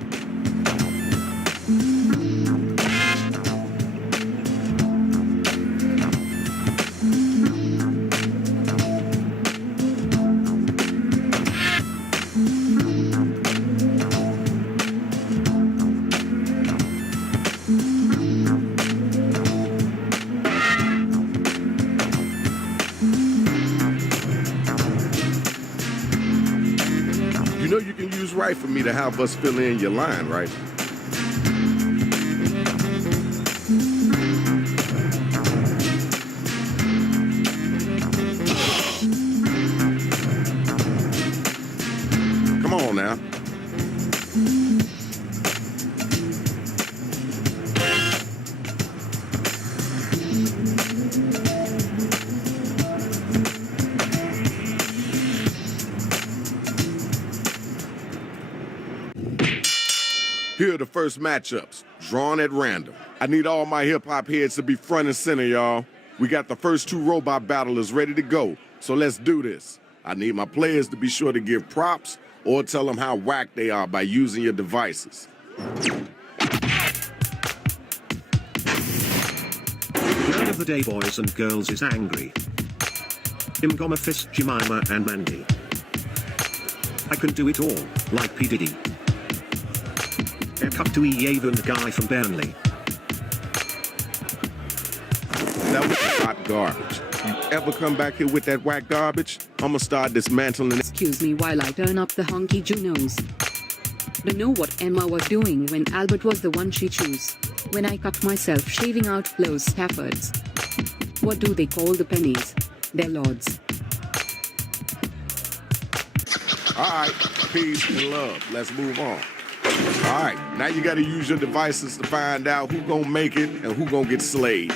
You know you can use right for me to help us fill in your line, right? Come on now. Here are the first matchups, drawn at random. I need all my hip-hop heads to be front and center, y'all. We got the first two robot battlers ready to go, so let's do this. I need my players to be sure to give props or tell them how whack they are by using your devices. Word of the day, boys and girls, is angry. Imgoma Fist, Jemima, and Mandy. I can do it all, like P. Diddy. Haircut to Evan, the guy from Burnley. That was hot garbage. You ever come back here with that whack garbage, I'ma start dismantling it. Excuse me while I turn up the honky Junos. Don't know what Emma was doing when Albert was the one she chose. When I cut myself shaving out those Staffords. What do they call the pennies? They're lords. All right, peace and love. Let's move on. All right, now you gotta use your devices to find out who gonna make it and who gonna get slayed.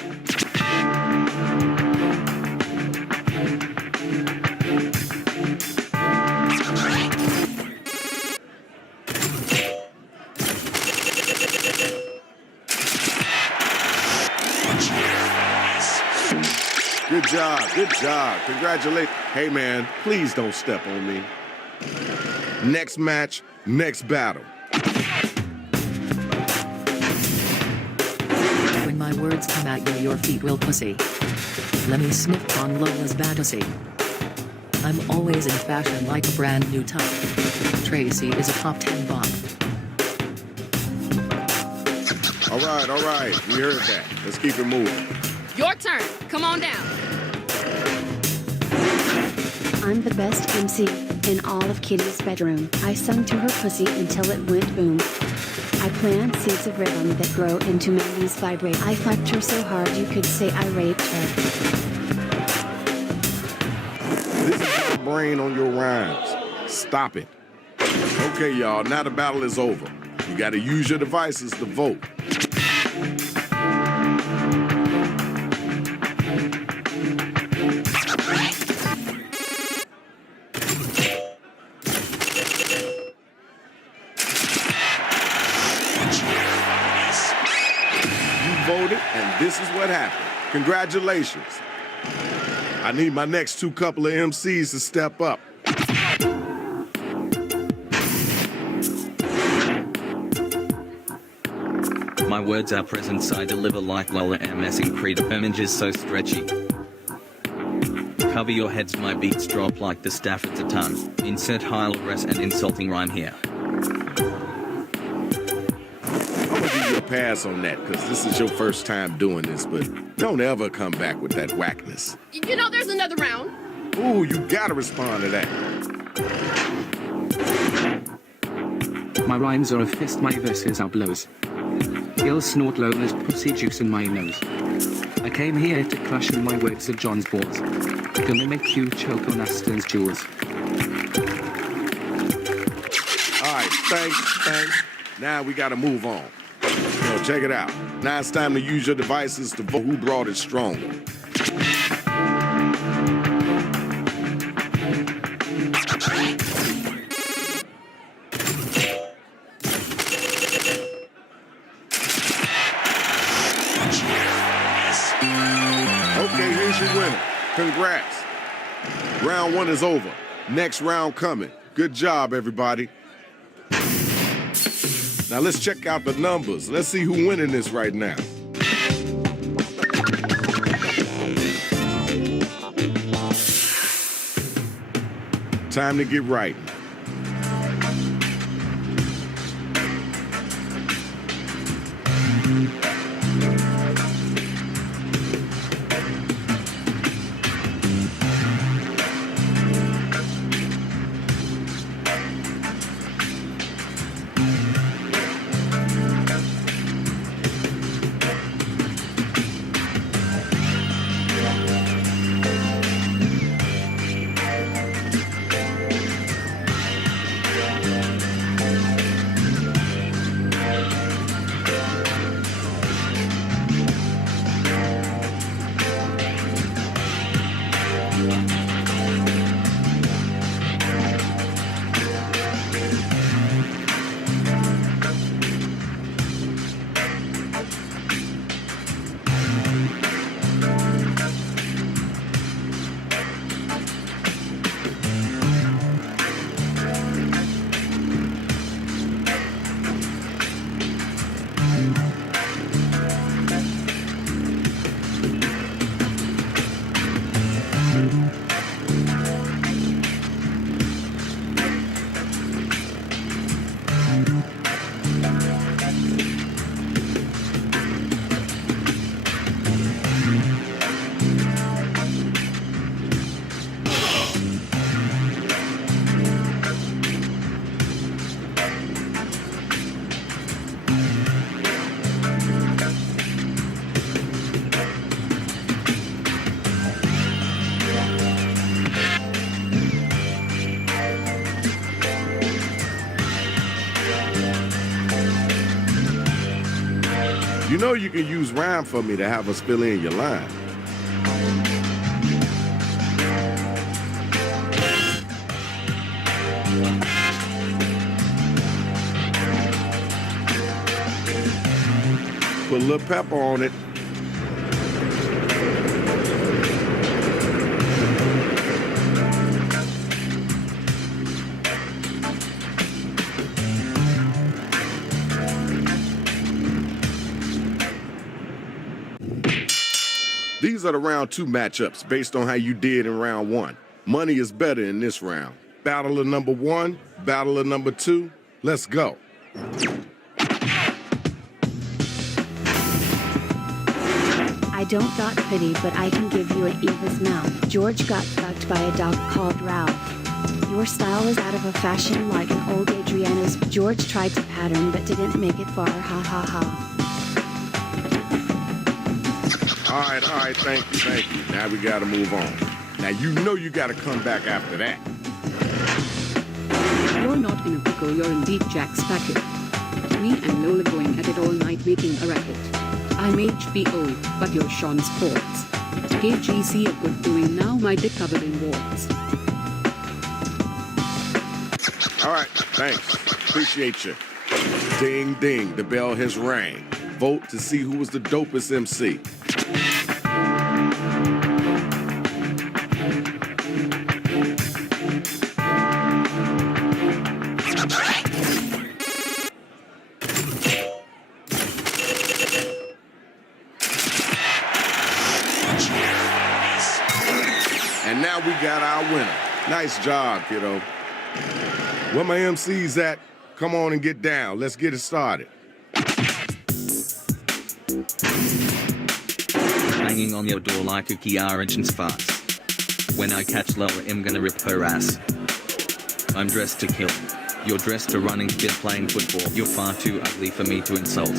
Good job, good job. Congratulations. Hey man, please don't step on me. Next match, next battle. When my words come at you, your feet will pussy. Let me sniff on Lola's fantasy. I'm always in fashion like a brand new top. Tracy is a top 10 bop. All right, we heard that. Let's keep it moving. Your turn. Come on down. I'm the best MC in all of Kitty's bedroom. I sung to her pussy until it went boom. I plant seeds of rhythm that grow into Mandy's vibrate. I fucked her so hard you could say I raped her. This is my brain on your rhymes. Stop it. Okay, y'all, now the battle is over. You gotta use your devices to vote. Voted, and this is what happened. Congratulations. I need my next two couple of MCs to step up. My words are presents I deliver like Lola MS incredible images so stretchy. Cover your heads, my beats drop like the Staffords a ton. Insert high-res and insulting rhyme here. Give you a pass on that, because this is your first time doing this, but don't ever come back with that whackness. You know there's another round. Ooh, you gotta respond to that. My rhymes are a fist, my verses are blows. You'll snort Lola's pussy juice in my nose. I came here to crush in my words of John's balls. Gonna make you choke on Aston's jewels. All right, thanks. Now we gotta move on. Yo, check it out. Now it's time to use your devices to vote who brought it stronger. Okay, here's your winner. Congrats. Round one is over. Next round coming. Good job, everybody. Now let's check out the numbers. Let's see who's winning this right now. Time to get right. You know you can use rhyme for me to have us fill in your line. Put a little pepper on it. These are the round 2 matchups based on how you did in round 1. Money is better in this round. Battle of number 1, battle of number 2. Let's go. I don't got pity, but I can give you an Eva's mouth. George got fucked by a dog called Ralph. Your style is out of a fashion like an old Adriana's. George tried to pattern but didn't make it far, ha ha ha. All right, thank you. Now we gotta move on. Now you know you gotta come back after that. You're not in a pickle, you're in Deep Jack's packet. Me and Lola going at it all night making a racket. I'm HBO, but you're Sean Sports. Gave GC a good doing, now my dick covered in warts. All right, thanks. Appreciate you. Ding, ding, the bell has rang. Vote to see who was the dopest MC. And now we got our winner. Nice job, kiddo. Where my MCs at? Come on and get down. Let's get it started. Banging on your door like a key origins fast. When I catch Lola, I'm gonna rip her ass. I'm dressed to kill. You're dressed to running kid playing football. You're far too ugly for me to insult.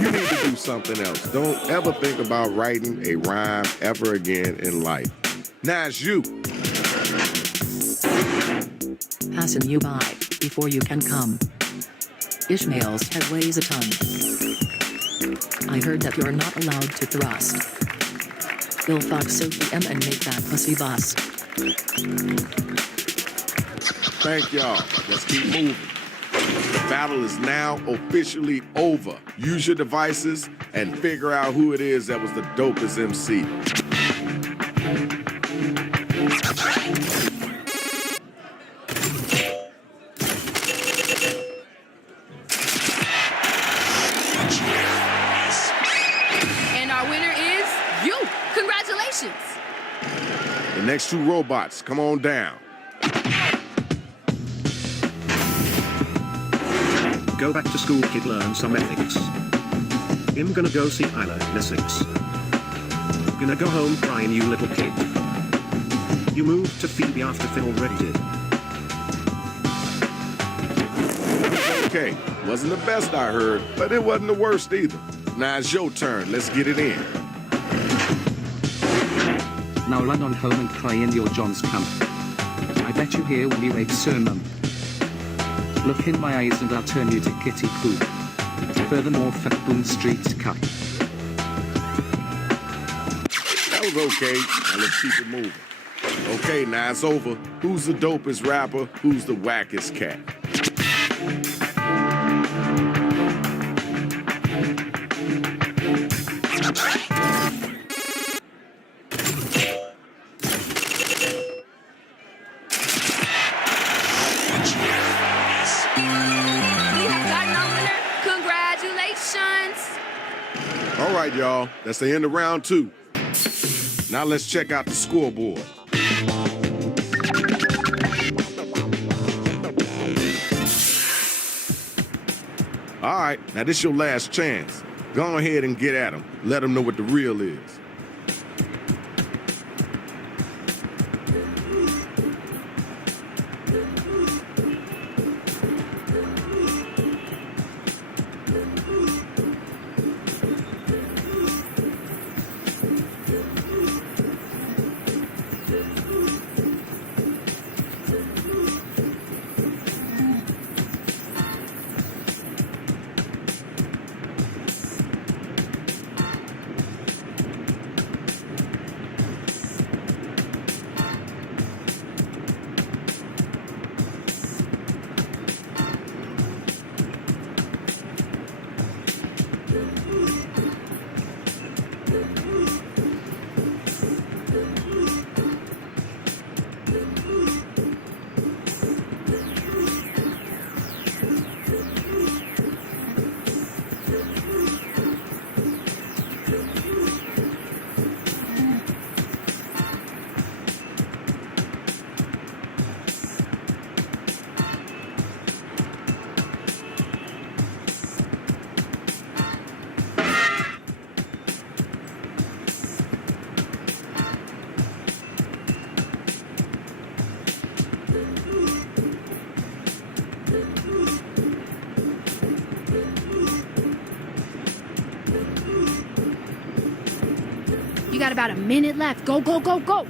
You need to do something else. Don't ever think about writing a rhyme ever again in life. Now it's you. Passing you by, before you can come. Ishmael's head weighs a ton. I heard that you're not allowed to thrust. You'll fuck Sophie M and make that pussy bust. Thank y'all. Let's keep moving. The battle is now officially over. Use your devices and figure out who it is that was the dopest MC. Next two robots, come on down. Go back to school, kid, learn some ethics. I'm gonna go see Isla in Essex. Gonna go home crying, you little kid. You moved to Phoebe after Phil already did. Okay, wasn't the best I heard, but it wasn't the worst either. Now it's your turn, let's get it in. Now run on home and cry in your John's camp. I bet you hear when you wake so mum. Look in my eyes and I'll turn you to kitty poo. Furthermore, fuck Boom Street's cut. That was okay, now let's keep it moving. Okay, now it's over. Who's the dopest rapper? Who's the wackest cat? All right, y'all. That's the end of round 2. Now let's check out the scoreboard. All right, now this your last chance. Go ahead and get at them. Let them know what the real is. You got about a minute left. Go, go, go, go.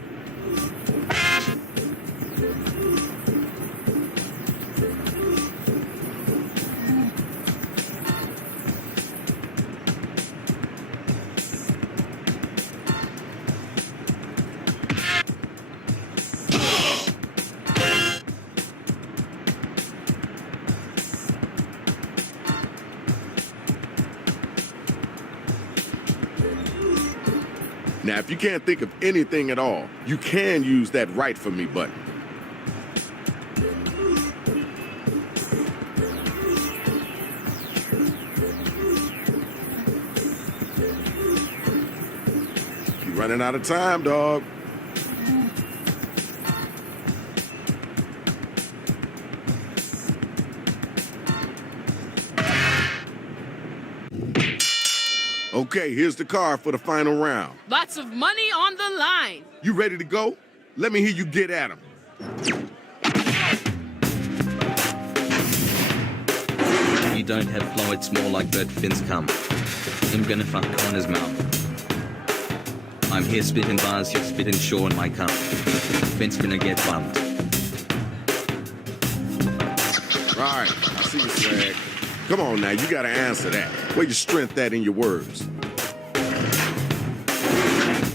Now, if you can't think of anything at all, you can use that Write For Me button. You're running out of time, dog. Okay, here's the card for the final round. Lots of money on the line. You ready to go? Let me hear you get at him. You don't have flow, it's more like Bert Finn's cum. I'm gonna fuck Connor's mum. I'm here spitting bars, you're spitting Shaw in my cum. Finn's gonna get bummed. All right, I see the swag. Come on now, you gotta answer that. Where your strength at in your words?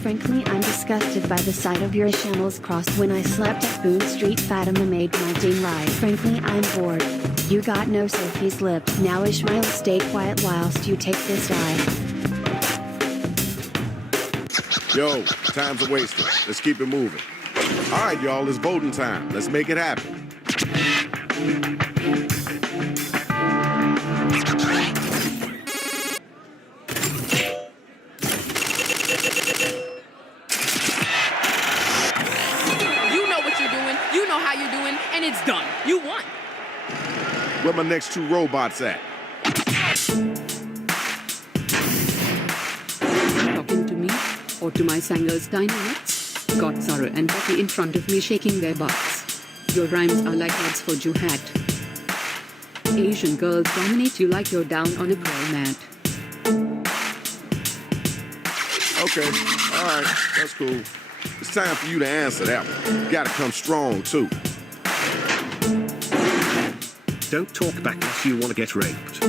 Frankly, I'm disgusted by the sight of your shambles crossed when I slept at Boone Street. Fatima made my ding right. Frankly, I'm bored. You got no Sophie's lip. Now Ishmael, stay quiet whilst you take this die. Yo, time's a wasted. Let's keep it moving. All right, y'all, it's voting time. Let's make it happen. And it's done. You won. Where my next 2 robots at? Talking to me? Or to my Sanger's dynamics? Got Zara and Becky in front of me shaking their butts. Your rhymes are like ads for Juhat. Asian girls dominate you like you're down on a prayer mat. Okay, all right, that's cool. It's time for you to answer that one. You gotta come strong, too. Don't talk back unless you want to get raped.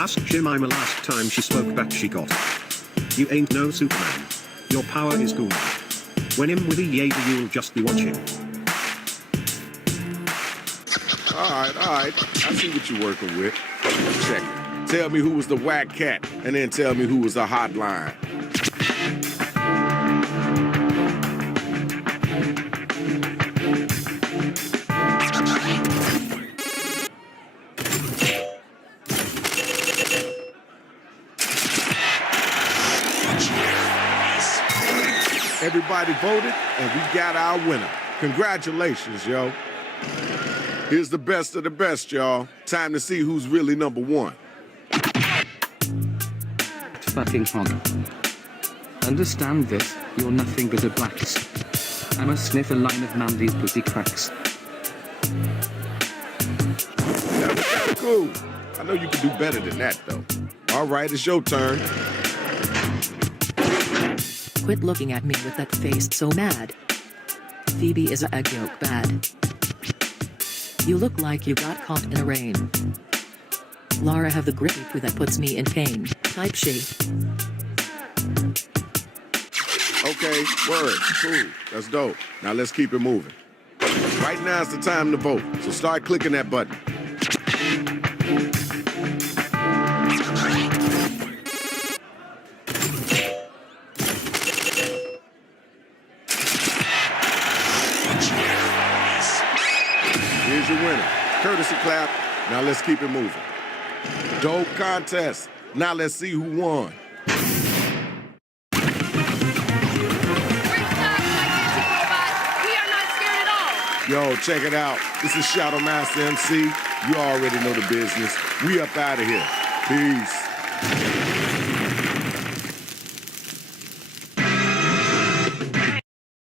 Ask Jemima last time she spoke back she got. You ain't no Superman. Your power is cool. When him with a Jaeger you'll just be watching. All right, I see what you're working with. Check it. Tell me who was the whack cat, and then tell me who was the hotline. Everybody voted, and we got our winner. Congratulations, yo. Here's the best of the best, y'all. Time to see who's really number 1. Fucking hog. Understand this, you're nothing but a blacks. I'ma sniff a line of Mandy's pussy cracks. That was kinda cool. I know you can do better than that, though. All right, it's your turn. Quit looking at me with that face so mad. Phoebe is a egg yolk bad. You look like you got caught in a rain. Laura have the grippy poo that puts me in pain. Type she. Okay, word, cool, that's dope. Now let's keep it moving. Right now is the time to vote, so start clicking that button. Here's your winner. Courtesy clap. Now let's keep it moving. Dope contest. Now let's see who won. Yo, check it out. This is Shadow Master MC. You already know the business. We up out of here. Peace.